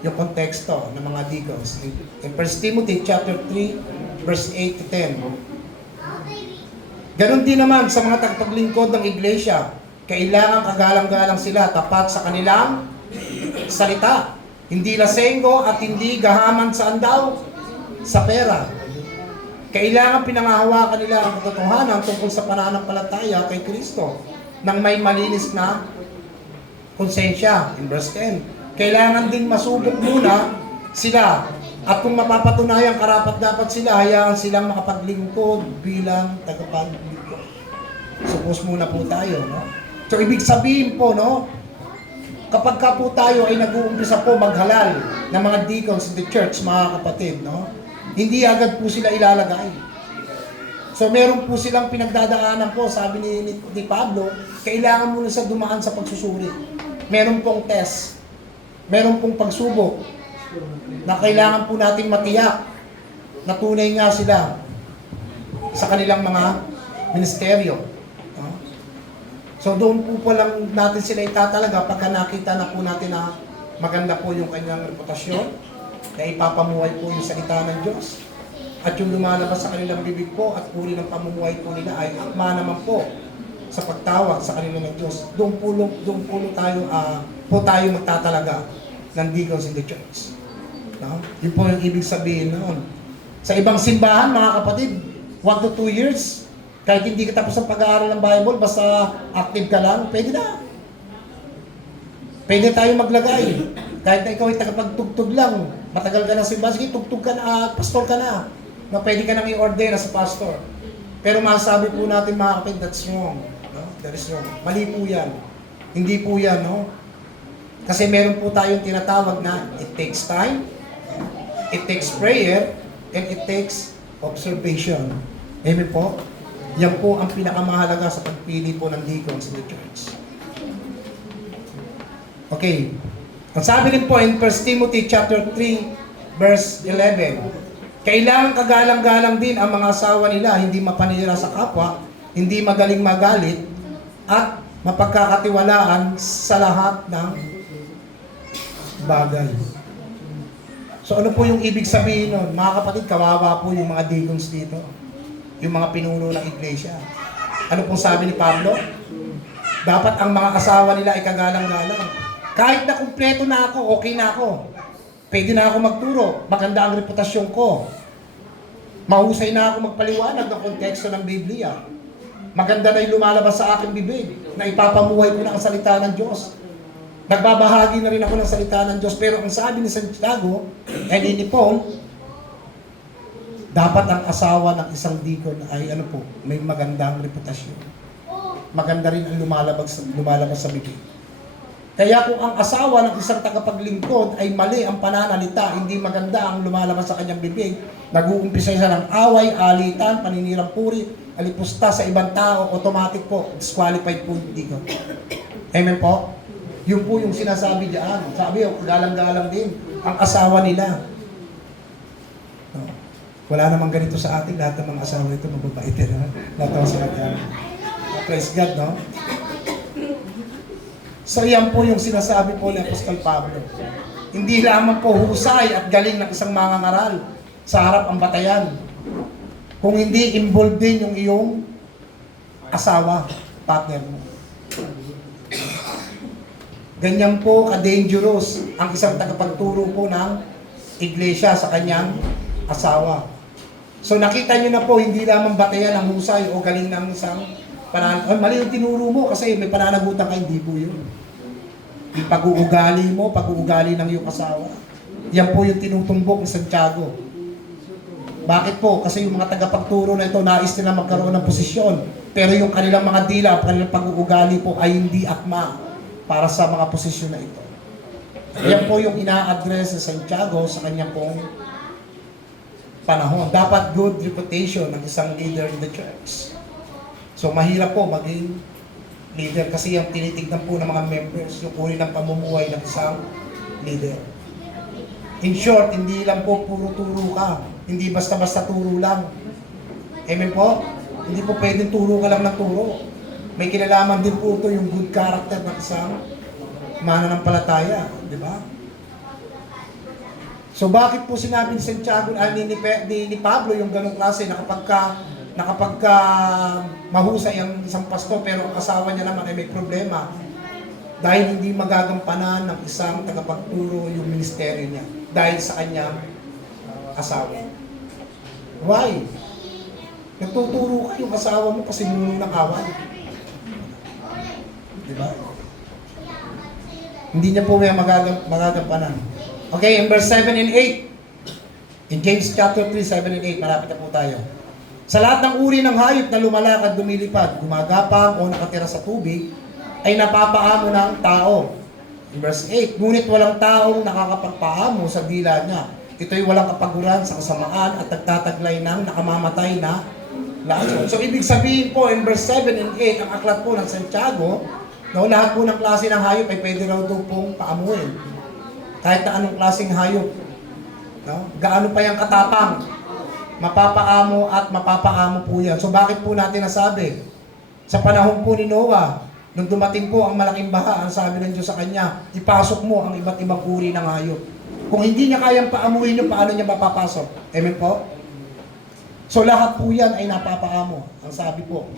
yung konteksto ng mga deacons. In 1 Timothy chapter 3 verse 8 to 10. Ganon din naman sa mga tagapaglingkod ng iglesia. Kailangan kagalang-galang sila, tapat sa kanilang salita. Hindi lasenggo at hindi gahaman sa andaw, sa pera. Kailangan pinangahawakan nila ang katotohanan tungkol sa pananampalataya kay Kristo nang may malinis na konsensya. In verse 10, kailangan din masubok muna sila at kung mapapatunayan karapat dapat sila, hayaan silang makapaglingkod bilang tagapaglingkod. Suppose muna po tayo, no? So, ibig sabihin po, no, kapag ka po tayo ay nag-uumpisa po maghalal ng mga deacons in the church, mga kapatid, no, hindi agad po sila ilalagay. So, meron po silang pinagdadaanan po, sabi ni Pablo, kailangan muna sa dumaan sa pagsusuri. Meron pong test, meron pong pagsubok, na kailangan po nating matiyak na tunay nga sila sa kanilang mga ministeryo. So doon po pa lang natin sila itatalaga pagka nakita na po natin na maganda po yung kanyang reputasyon, na ipapamuhay po yung salita ng Diyos, at yung lumalabas sa kanilang bibig po at uri ng pamumuhay po nila ay akma naman po sa pagtawag sa kanila ng Diyos, doon po tayo magtatalaga ng deacons in the church. No? Yun po yung ibig sabihin noon. Sa ibang simbahan, mga kapatid, 1 to 2 years, kahit hindi ka tapos ang pag-aaral ng Bible, basta active ka lang, pwede na. Pwede tayo maglagay. Kahit na ikaw ay tagapagtugtog lang, matagal ka na sa simbahan, sige, tugtog ka na, pastor ka na. Na pwede ka nang i-ordain as a pastor. Pero masasabi po natin, mga kapatid, that's wrong. No? That is wrong. Mali po yan. Hindi po yan, no? Kasi meron po tayong tinatawag na it takes time, it takes prayer, and it takes observation. Amen po? Yan po ang pinakamahalaga sa pagpili po ng deacons in the church. Okay. Ang sabi rin po in 1 Timothy chapter 3, verse 11, kailangan kagalang-galang din ang mga asawa nila, hindi mapanira sa kapwa, hindi magaling magalit, at mapagkakatiwalaan sa lahat ng bagay. So ano po yung ibig sabihin nun? Mga kapatid, kawawa po yung mga deacons dito. Yung mga pinuno ng iglesia. Ano pong sabi ni Pablo? Dapat ang mga asawa nila ay kagalang-galang. Kahit na kumpleto na ako, okay na ako. Pwede na ako magturo. Maganda ang reputasyon ko. Mahusay na ako magpaliwanag ng konteksto ng Biblia. Maganda na yung lumalabas sa aking bibig na ipapamuhay ko na ang salita ng Diyos. Nagbabahagi na rin ako ng salita ng Diyos. Pero ang sabi ni Santiago and ni Paul, dapat ang asawa ng isang deacon ay may magandang reputasyon. Maganda rin ang lumalabas sa bibig. Kaya kung ang asawa ng isang tagapaglingkod ay mali ang pananalita, hindi maganda ang lumalabas sa kanyang bibig, nag-uumpisa siya ng away, alitan, paninirang puri, alipusta sa ibang tao, automatic po, disqualified po yung deacon. Amen po? Yun po yung sinasabi diyan. Sabi, galang-galang din ang asawa nila. No. Wala namang ganito sa atin, lahat ng mga asawa ito mababait. Lahat ng asawa ito. Praise God, no? So yan po yung sinasabi po ni Apostol Pablo. Hindi lamang po husay at galing ng isang mangangaral sa harap ang batayan. Kung hindi involved din yung iyong asawa, partner mo. Ganyan po ka-dangerous ang isang tagapagturo po ng iglesia sa kanyang asawa. So nakita nyo na po, hindi lamang batayan ang husay o galing ng isang mali yung tinuro mo kasi may pananagutan ka, hindi po yun. Yung pag-uugali mo, pag-uugali ng iyong asawa. Yan po yung tinutumbok ni Santiago. Bakit po? Kasi yung mga tagapagturo na ito, nais nila magkaroon ng posisyon. Pero yung kanilang mga dila, kanilang pag-uugali po ay hindi akma para sa mga posisyon na ito. Yan po yung ina-address ni Santiago sa kanyang pong panahon. Dapat good reputation ng isang leader in the church. So mahirap po maging leader kasi yung tinitignan po ng mga members yung uri ng pamumuhay ng isang leader. In short, hindi lang po puro turo ka. Hindi basta-basta turo lang. Amen po? Hindi po pwedeng turo ka lang ng turo. May kinalaman din po ito yung good character ng isang mananampalataya. Di ba? So bakit po sinabi ni Santiago, ni Pablo yung ganong klase na kapag mahusay ang isang pastor pero ang asawa niya naman ay may problema dahil hindi magagampanan ng isang tagapagturo yung ministeryo niya dahil sa kanyang asawa. Why? Nagtuturo ka yung asawa mo kasi nuno ng away. Diba? Hindi niya po may magagampanan. Okay, in verse 7 and 8. In James chapter 3, 7 and 8, malapit na po tayo. Sa lahat ng uri ng hayop na lumalakad, lumilipad, gumagapang o nakatira sa tubig, ay napapaamo ng tao. In verse 8, ngunit walang taong nakakapagpaamo sa dila niya. Ito'y walang kapaguran sa kasamaan at nagtataglay ng nakamamatay na lason. So ibig sabihin po, in verse 7 and 8, ang aklat po ng Santiago, lahat po ng klase ng hayop ay pwede raw ito pong paamuin. Kahit na anong klaseng hayop. Gaano pa yung katapang, mapapaamo at mapapaamo po yan. So bakit po natin nasabi? Sa panahon po ni Noah, nung dumating po ang malaking baha, ang sabi ng Diyos sa kanya, ipasok mo ang iba't ibang uri ng hayop. Kung hindi niya kayang paamuin nyo, paano niya mapapasok? Amen po? So lahat po yan ay napapaamo, ang sabi po.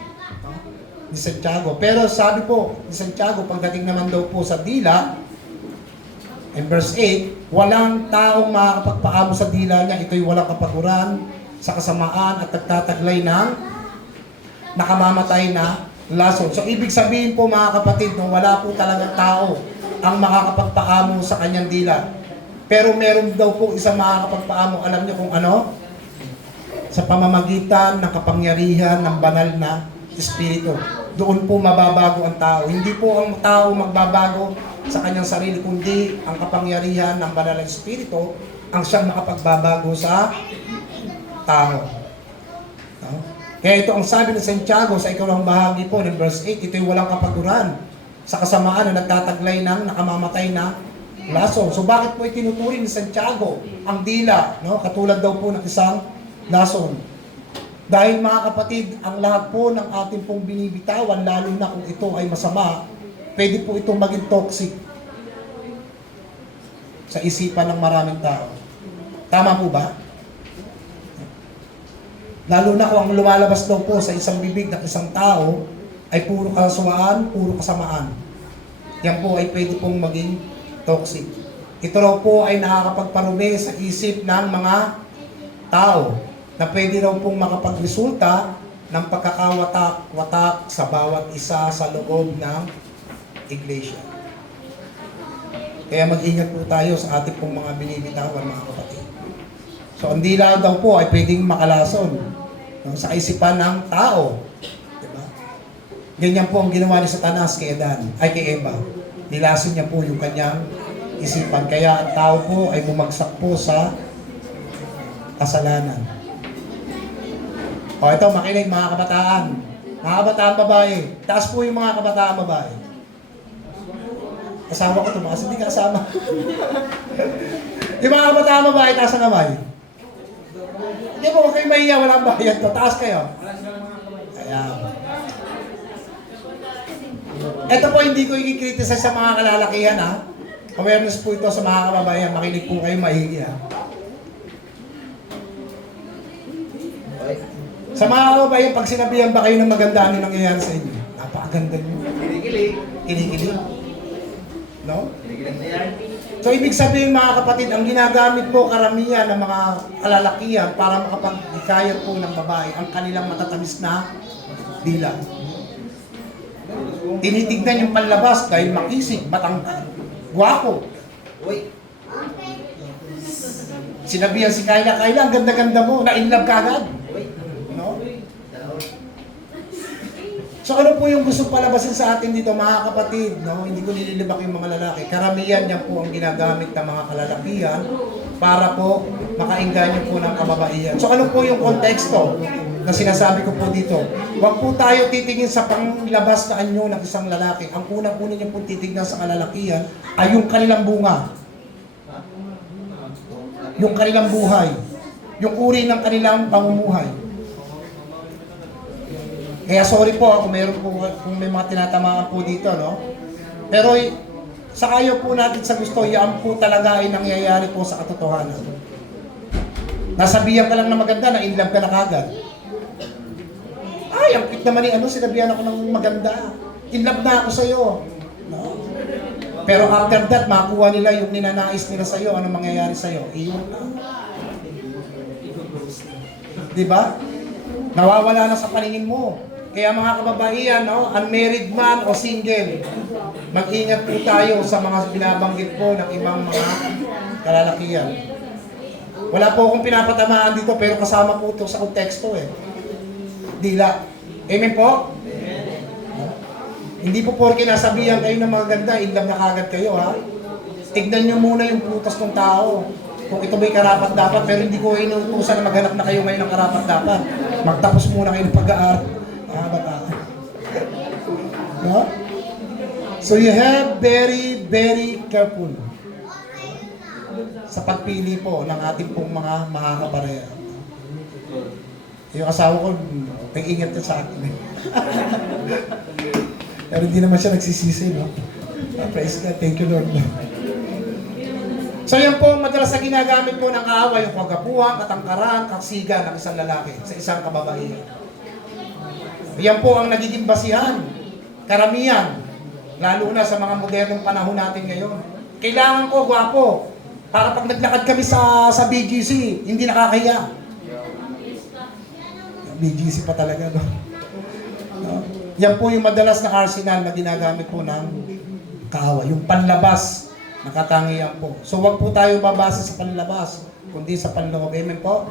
ni Santiago. Pero sabi po ni Santiago, pagdating naman daw po sa dila, in verse 8, walang taong makakapagpaamo sa dila niya, ito'y walang kapaguran sa kasamaan at nagtataglay ng nakamamatay na lason. So, ibig sabihin po mga kapatid, no, wala po talagang tao ang makakapagpaamo sa kanyang dila. Pero meron daw po isang makakapagpaamo, alam niyo kung ano? Sa pamamagitan ng kapangyarihan ng banal na Espiritu. Doon po mababago ang tao. Hindi po ang tao magbabago sa kanyang sarili, kundi ang kapangyarihan ng banal na Espiritu ang siyang makapagbabago sa tao. No? Kaya ito ang sabi ng Santiago sa ikalawang bahagi po ng verse 8, ito'y walang kapaguran sa kasamaan na nagtataglay ng nakamamatay na lason. So bakit po itinuturing ni Santiago ang dila, no? Katulad daw po ng isang lason? Dahil mga kapatid, ang lahat po ng ating pong binibitawan, lalo na kung ito ay masama, pwede po itong maging toxic sa isipan ng maraming tao. Tama po ba? Lalo na kung ang lumalabas daw po sa isang bibig ng isang tao ay puro kasawaan, puro kasamaan. Yan po ay pwede pong maging toxic. Ito raw po ay nakakapagparumi sa isip ng mga tao na pwede raw pong makapagresulta ng pagkakawatak-watak sa bawat isa sa loob ng iglesia. Kaya mag-ingat po tayo sa ating pong mga binibitawan, mga kapatid. So, ang dila daw po ay pwedeng makalason, no, sa isipan ng tao. Diba? Ganyan po ang ginawa ni Satanas kay Eva. Nilason niya po yung kanyang isipan. Kaya ang tao po ay bumagsak po sa kasalanan. O ito, makinig mga kabataan. Mga kabataan babae. Taas po yung mga kabataan babae. Kasama ko tumakas, hindi ka kasama. Yung mga kabataan babae, taas ang kamay. Hindi po, huwag kayo mahiya, walang bayad to. Taas kayo. Ayan. Ito po, hindi ko i-criticize sa mga kalalakihan, ha. Awareness po ito sa mga kababayan. Makinig po kayo mahiya. Sa mga kababayan, pag sinabihan ba kayo ng maganda, ano nangyayari sa inyo? Napakaganda nyo. Kinikilig. Kinikilig. No? Kinikilig na yan. So, ibig sabihin mga kapatid, ang ginagamit po karamihan ng mga kalalakihan para makapag-hikayat po ng babae ang kanilang matatamis na dila. Tinitignan yung panlabas dahil makisig, matangkad, guwapo. Uy. Sinabihan si Kayla, ang ganda-ganda mo, na-inlove ka agad. Uy. No? So ano po yung gusto palabasin sa atin dito mga kapatid, no? Hindi ko nililibak yung mga lalaki. Karamihan yan po ang ginagamit ng mga kalalakihan para po makainganyo po ng kababaihan. So ano po yung konteksto na sinasabi ko po dito? Huwag po tayo titingin sa panglabas na anyo ng isang lalaki. Ang unang-una niyo po titignan sa kalalakihan ay yung kanilang bunga. Yung kanilang buhay. Yung uri ng kanilang pamumuhay. Kaya sorry po kung may mga tinatamaan po dito, no? Pero sa kayo po natin sa gusto, yan po talaga ay nangyayari po sa katotohanan. Nasabihan ka lang na maganda, na in love ka na kagad. Ay, ang cute naman ni sinabihan ako ng maganda. In love na ako sa'yo. No? Pero after that, makuha nila yung ninanais nila sa'yo, ano mangyayari sa'yo? Iyon na. Diba? Nawawala na sa paningin mo. Kaya mga kababaihan, no, unmarried man o single, mag-ingat po tayo sa mga binabanggit po ng ibang mga kalalakihan. Wala po akong pinapatamaan dito, pero kasama po ito sa konteksto eh. Dila. Amen po? Hindi po porke nasabihan kayo ng mga ganda, in love na kagad kayo, ha? Tignan nyo muna yung prutas ng tao. Kung ito ba'y karapat dapat, pero hindi ko inutusan na maghanap na kayo ngayon ng karapat dapat. Magtapos muna kayo ng pag-aaral. No? So you have very, very careful sa pagpili po ng ating pong mga kapareha. Yung asawa ko, nag-ingat ka sa akin. Pero hindi naman siya nagsisisi, no? Praise God, thank you Lord. So yan po, madalas na ginagamit po ng kaaway, yung kagapuhan, katangkaran, kaksigan ng isang lalaki sa isang kababaihan. Yan po ang nagiging basihan. Karamihan. Lalo na sa mga modernong panahon natin ngayon. Kailangan ko, gwapo. Para pag naglakad kami sa BGC, hindi nakakahiya. BGC pa talaga, no? No? Yan po yung madalas na arsenal na ginagamit po ng kaaway. Yung panlabas na katangian po. So wag po tayo babasa sa panlabas, kundi sa panloob. Amen po?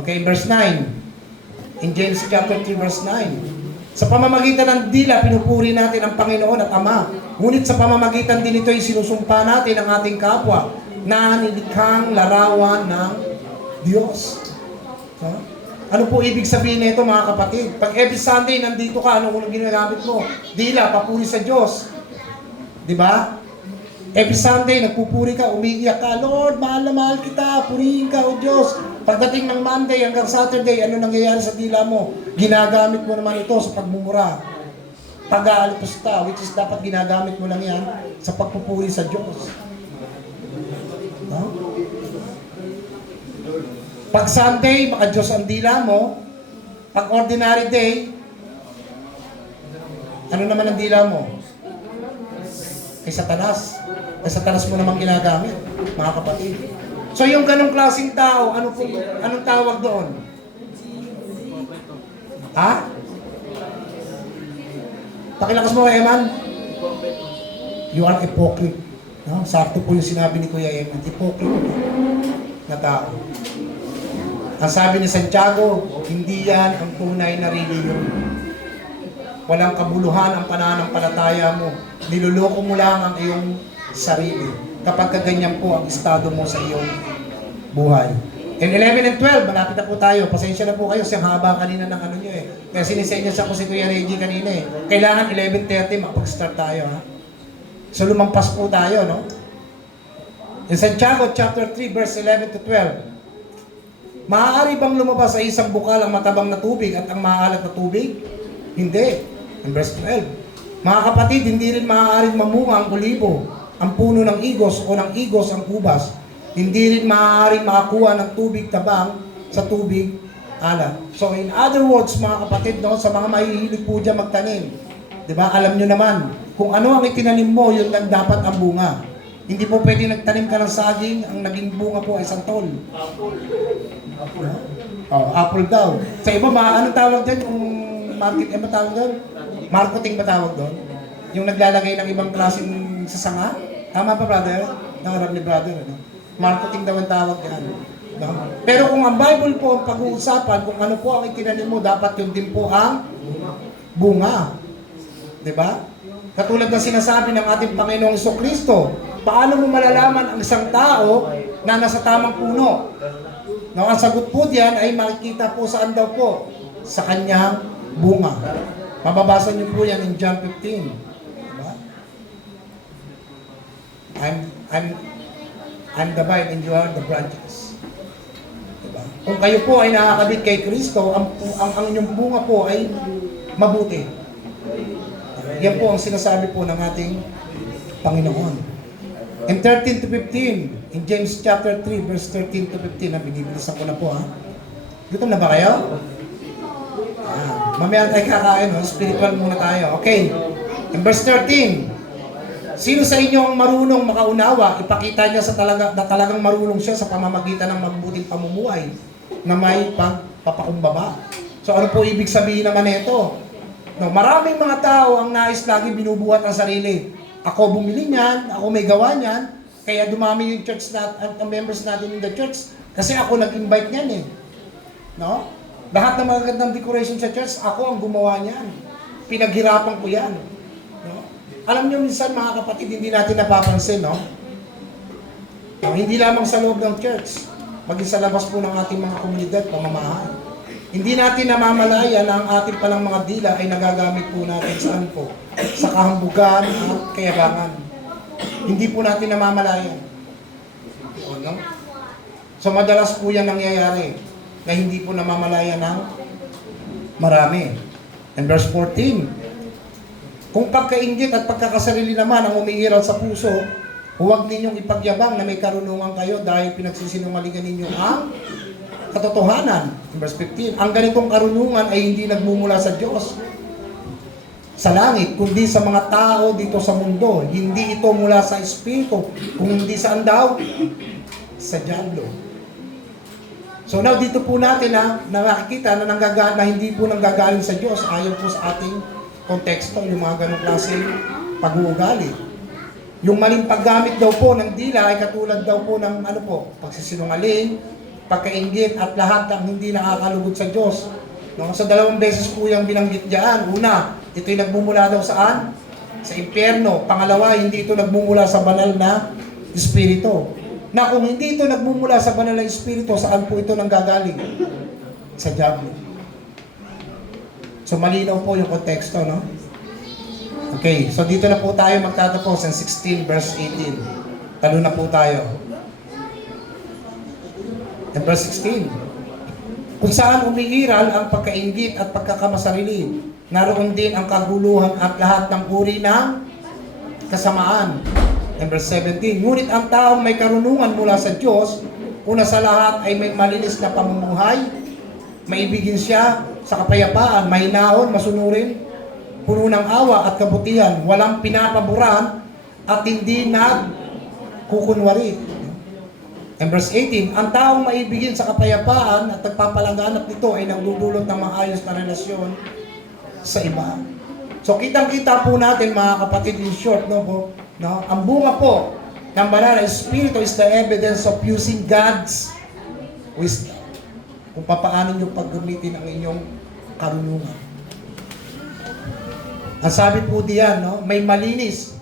Okay, verse 9. In James chapter 3, verse 9. Sa pamamagitan ng dila, pinupuri natin ang Panginoon at Ama. Ngunit sa pamamagitan din ito ay sinusumpa natin ang ating kapwa na nilikhang larawan ng Diyos. Huh? Ano po ibig sabihin nito mga kapatid? Pag every Sunday nandito ka, ano unang ginagamit mo? Dila, papuri sa Diyos. Di ba? Every Sunday, nagpupuri ka, umiiyak ka, Lord, mahal na mahal kita, purihin ka, O Diyos. Pagdating ng Monday hanggang Saturday, ano nangyayari sa dila mo? Ginagamit mo naman ito sa pagmumura. Pag-aalipusta, which is dapat ginagamit mo lang yan sa pagpupuri sa Diyos. No? Pag Sunday, baka Diyos ang dila mo. Pag ordinary day, ano naman ang dila mo? Kay Satanas. Kay Satanas mo naman ginagamit, mga kapatid. So yung ganong klaseng tao, anong tawag doon? Ha? Pakilakas mo, Eman. You are hypocrite. No? Sakto po yung sinabi ni Kuya Eman. Hypocrite na tao. Ang sabi ni Santiago, hindi yan ang tunay na reliyon. Walang kabuluhan ang pananampalataya mo. Niloloko mo lang ang iyong sarili. Kapag kaganyan po ang estado mo sa iyong buhay. In 11 and 12, malapit na po tayo. Pasensya na po kayo, siyang haba kanina ng ano nyo eh. Kaya sinisenyas ako si Kuya Reggie kanina eh. Kailangan 11:30 makapag-start tayo ha. So lumampas po tayo, no? In Santiago chapter 3 verse 11 to 12. Maaari bang lumabas sa isang bukal ang matabang na tubig at ang maalat na tubig? Hindi. In verse 12. Mga kapatid, hindi rin maaaring mamunga ang kulibo, ang puno ng igos o ng igos ang ubas. Hindi rin maaaring makakuha ng tubig tabang sa tubig alat. So in other words, mga kapatid, no, sa mga mahihilig po dyan magtanim, di ba, alam nyo naman, kung ano ang itinanim mo, yun lang dapat ang bunga. Hindi po pwede nagtanim ka ng saging, ang naging bunga po ay santol. Apple daw. Sa iba, anong tawag dyan? Yung market, tawag doon? Marketing ba tawag doon? Yung naglalagay ng ibang klaseng sasanga? Tama pa, brother? Nakarap ni brother, ano? Marketing daw ang tawag yan. No? Pero kung ang Bible po ang pag-uusapan, kung ano po ang itinanim mo, dapat yun din po ang bunga. Diba? Katulad ng sinasabi ng ating Panginoong Jesucristo, paano mo malalaman ang isang tao na nasa tamang puno? No, ang sagot po diyan ay makikita po saan daw po? Sa kanyang bunga. Mababasa niyo po yan in John 15. Diba? I'm the vine and you are the branches. Diba? Kung kayo po ay nakakabit kay Kristo, ang inyong bunga po ay mabuti. Yan po ang sinasabi po ng ating Panginoon. In 13 to 15, in James chapter 3, verse 13 to 15, binibilisan ko na po ha. Gutom na ba kayo? Mamaya tayo kakain, spiritual muna tayo. Okay, in verse 13, sino sa inyo ang marunong makaunawa, ipakita niya na talagang marunong siya sa pamamagitan ng mabuting pamumuhay na may pagpapakumbaba. So ano po ibig sabihin naman nito? No, maraming mga tao ang nais lagi binubuhat ang sarili. Ako bumili niyan, ako may gawa niyan, kaya dumami yung church ang members natin in the church kasi ako nag-invite niyan eh. No? Lahat ng mga gandang decoration sa church, ako ang gumawa niyan. Pinaghirapan ko yan. No? Alam niyo minsan mga kapatid, hindi natin napapansin, no? No, hindi lamang sa loob ng church, maging sa labas po ng ating mga komunidad, pamamahay. Hindi natin namamalaya na ang ating palang mga dila ay nagagamit po natin saan po? Sa kahambugan at kayabangan. Hindi po natin namamalaya. No? So madalas po yan nangyayari na hindi po namamalaya ng marami. And verse 14, kung pagkainggit at pagkakasarili naman ang umiiral sa puso, huwag ninyong ipagyabang na may karunungan kayo dahil pinagsisinungalingan ninyo ang katotohanan. In verse 15, ang ganitong karunungan ay hindi nagmumula sa Diyos sa langit, kundi sa mga tao dito sa mundo. Hindi ito mula sa Espiritu, kung hindi saan daw? Sa diablo. So now dito po natin na nakikita na hindi po nanggagaling sa Diyos ayon po sa ating konteksto, yung mga ganong klase pag-uugali. Yung maling paggamit daw po ng dila ay katulad daw po ng pagsisinungaling, pagkainggit at lahat ng hindi nakakalugod sa Diyos. No? So 2 beses po yung binanggit diyan. Una, ito'y nagmumula daw saan? Sa impyerno. Pangalawa, hindi ito nagmumula sa banal na Espiritu. Na kung hindi ito nagmumula sa banal na Espiritu, saan po ito nanggagaling? Sa diablo. So malinaw po yung konteksto, no? Okay, so dito na po tayo magtatapos ng 16 verse 18. Talo na po tayo. And verse 16. Kung saan umiiral ang pagkainggit at pagkakamasarili, naroon din ang kaguluhan at lahat ng uri ng kasamaan. And verse 17. Ngunit ang taong may karunungan mula sa Diyos, una sa lahat ay may malinis na pamumuhay, maibigin siya sa kapayapaan, mahinahon, masunurin, puno ng awa at kabutihan, walang pinapaboran at hindi nagkukunwari. And verse 18, ang taong maibigin sa kapayapaan at nagpapalaganap nito ay nagdudulot ng maayos na relasyon sa iba. So kitang-kita po natin mga kapatid, in short, no, ang bunga po ng banal na Espiritu is the evidence of using God's wisdom. Kung paano nyo paggamitin ang inyong karunungan. Ang sabi po diyan, no, may malinis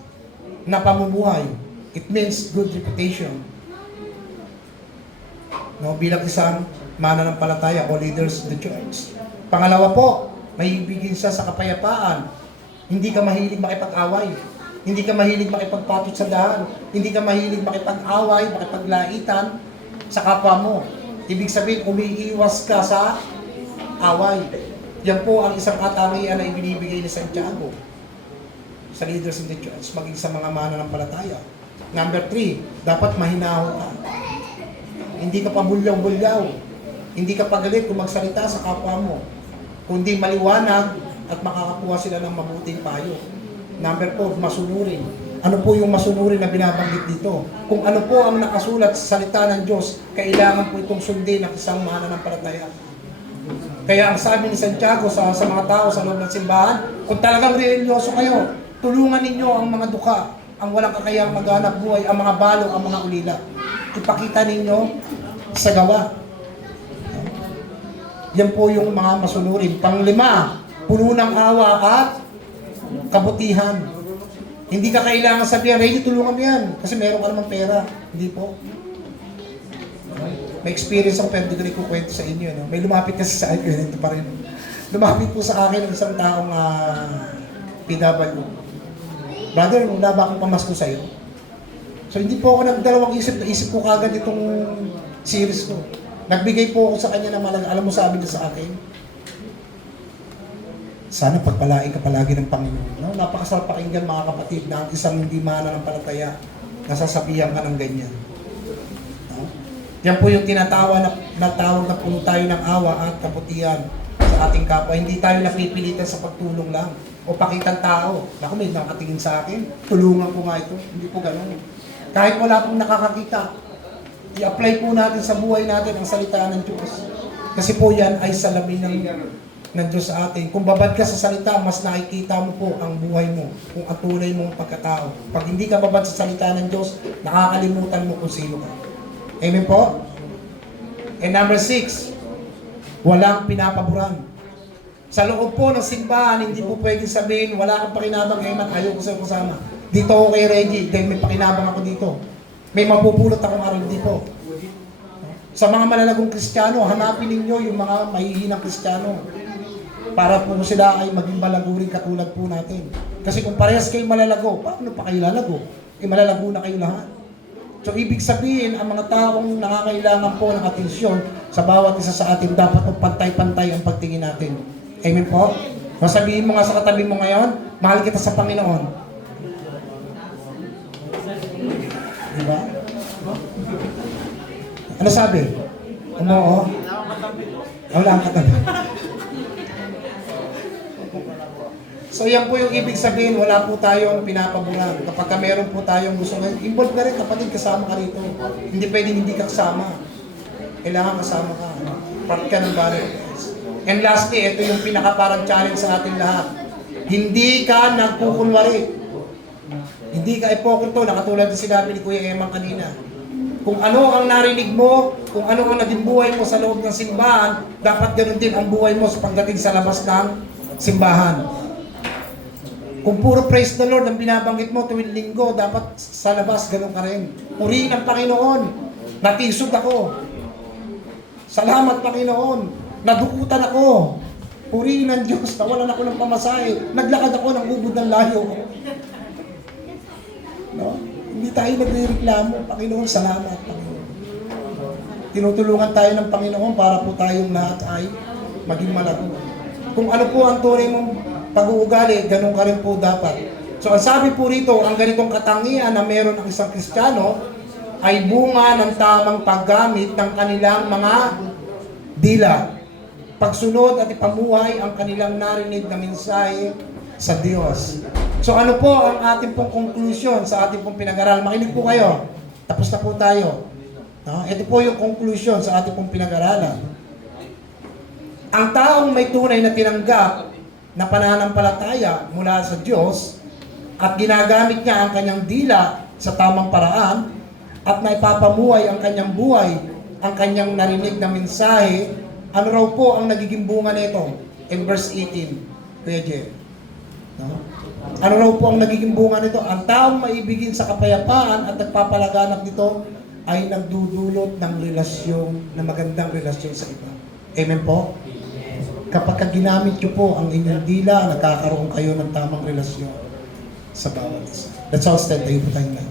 na pamumuhay. It means good reputation. No, bilang isang mananampalataya o leaders of the church. Pangalawa po, may ibigin siya sa kapayapaan. Hindi ka mahilig makipag-away. Hindi ka mahilig makipagpatot sa daan. Hindi ka mahilig makipag-away, makipaglaitan sa kapwa mo. Ibig sabihin, umiiwas ka sa away. Yan po ang isang katangian na ibinibigay ni Santiago sa leaders in the church, maging sa mga mananampalataya. Number 3, dapat mahinaho ka. Hindi ka pa bulyaw-bulyaw. Hindi ka pagalit kung magsalita sa kapwa mo. Kundi maliwanag at makakakuha sila ng mabuting payo. Number 4, masunurin. Ano po yung masunurin na binabanggit dito? Kung ano po ang nakasulat sa salita ng Diyos, kailangan po itong sundin ng isang mananampalataya. Kaya ang sabi ni Santiago sa mga tao sa loob ng simbahan, kung talagang religyoso kayo, tulungan ninyo ang mga duka, ang walang kakayang maghanap buhay, ang mga balo, ang mga ulila. Ipakita ninyo sa gawa. Yan po yung mga masunurin. Panglima, puno ng awa at kabutihan. Hindi ka kailangan sabihan, hey, tulungan mo yan, kasi meron ka namang pera. Hindi po. May experience ang pwede ko rin kukwento sa inyo. No? May lumapit kasi sa akin, ito pa rin. Lumapit po sa akin ng isang taong PW. Brother, wala ba akong pamasko sa'yo? So hindi po ako nagdalawang isip, naisip ko kagad itong series ko. Nagbigay po ako sa kanya ng malaga. Alam mo sabi niya sa akin, sana pagpalain ka palagi ng Panginoon. No? Napakasarap pakinggan mga kapatid na ang isang hindi mananampalataya, nasasabihan ka ng ganyan. No? Yan po yung tinatawag na puno tayo ng awa at kabutihan sa ating kapwa. Hindi tayo napipilitan sa pagtulong lang o pakitang tao. Naku, may nakatingin sa akin, tulungan ko nga ito. Hindi po ganun. Kahit wala pong nakakakita, i-apply po natin sa buhay natin ang salita ng Diyos. Kasi po yan ay salamin ng Diyos sa atin. Kung babad ka sa salita, mas nakikita mo po ang buhay mo, kung ang tunay mong pagkatao. Pag hindi ka babad sa salita ng Diyos, nakakalimutan mo kung sino ka. Amen po? And number 6, walang pinapaboran. Sa loob po ng simbahan, hindi po pwedeng sabihin, wala kang pakinabang, Eman, ayaw ko sa'yo kasama. Dito ako kay Reggie, dahil may pakinabang ako dito. May mapupulot akong aral dito. Sa mga malalagong Kristiyano, hanapin ninyo yung mga mahihinang Kristiyano para po sila ay maging malago rin katulad po natin. Kasi kung parehas kayo malalago, paano pa kayo lalago? Malalago na kayo lahat. So ibig sabihin, ang mga taong nangangailangan po ng atensyon sa bawat isa sa atin, dapat po pantay-pantay ang pagtingin natin. Amen po? Masabihin mo nga sa katabi mo ngayon, mahal kita sa Panginoon. Diba? Ano sabi? Oo. Wala ang katabi. So yan po yung ibig sabihin, wala po tayong pinapabungan. Kapag ka meron po tayong gusto ngayon, involved na rin kapatid, kasama ka rito. Hindi pwedeng hindi ka kasama. Kailangan kasama ka. Part ka ng body. And lastly, ito yung pinaka-parang challenge sa ating lahat. Hindi ka nagkukunwari. Hindi ka ipokrito, nakatulad na sinabi ni Kuya Emang kanina. Kung ano ang narinig mo, kung ano ang naging buhay mo sa loob ng simbahan, dapat ganun din ang buhay mo sa pagdating sa labas ng simbahan. Kung puro praise the Lord ang binabanggit mo tuwing linggo, dapat sa labas ganun ka rin. Purihin ang Panginoon. Natisod ako. Salamat Panginoon. Nadukutan ako. Purihin ang Diyos. Nawalan ako ng pamasahe. Naglakad ako ng ubod ng layo. No? Hindi tayo nagrereklamo. Panginoon, salamat. Panginoon. Tinutulungan tayo ng Panginoon para po tayong lahat ay maging malago. Kung ano po ang tunay mong pag-uugali, ganun ka rin po dapat. So ang sabi po rito, ang ganitong katangian na meron ang isang Kristiyano ay bunga ng tamang paggamit ng kanilang mga dila. Pagsunod at ipamuhay ang kanilang narinig na mensahe sa Diyos. So ano po ang ating pong conclusion sa ating pong pinag-aral? Makinig po kayo. Tapos na po tayo. No? Ito po yung conclusion sa ating pong pinag-aralan. Ang taong may tunay na tinanggap na pananampalataya mula sa Diyos at ginagamit niya ang kanyang dila sa tamang paraan at naipapamuhay ang kanyang buhay, ang kanyang narinig na mensahe, ano raw po ang nagiging bunga nito? In verse 18, Kuya Jay. No? Ano raw po ang nagiging bunga nito? Ang taong maibigin sa kapayapaan at nagpapalaganap nito ay nagdudulot ng relasyon, na magandang relasyon sa iba. Amen po? Kapag ginamit nyo po ang inyong dila, nagkakaroon kayo ng tamang relasyon sa bawat isa. Let's all stand. Tayo po tayo na.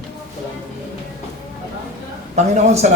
Panginoon, salamat.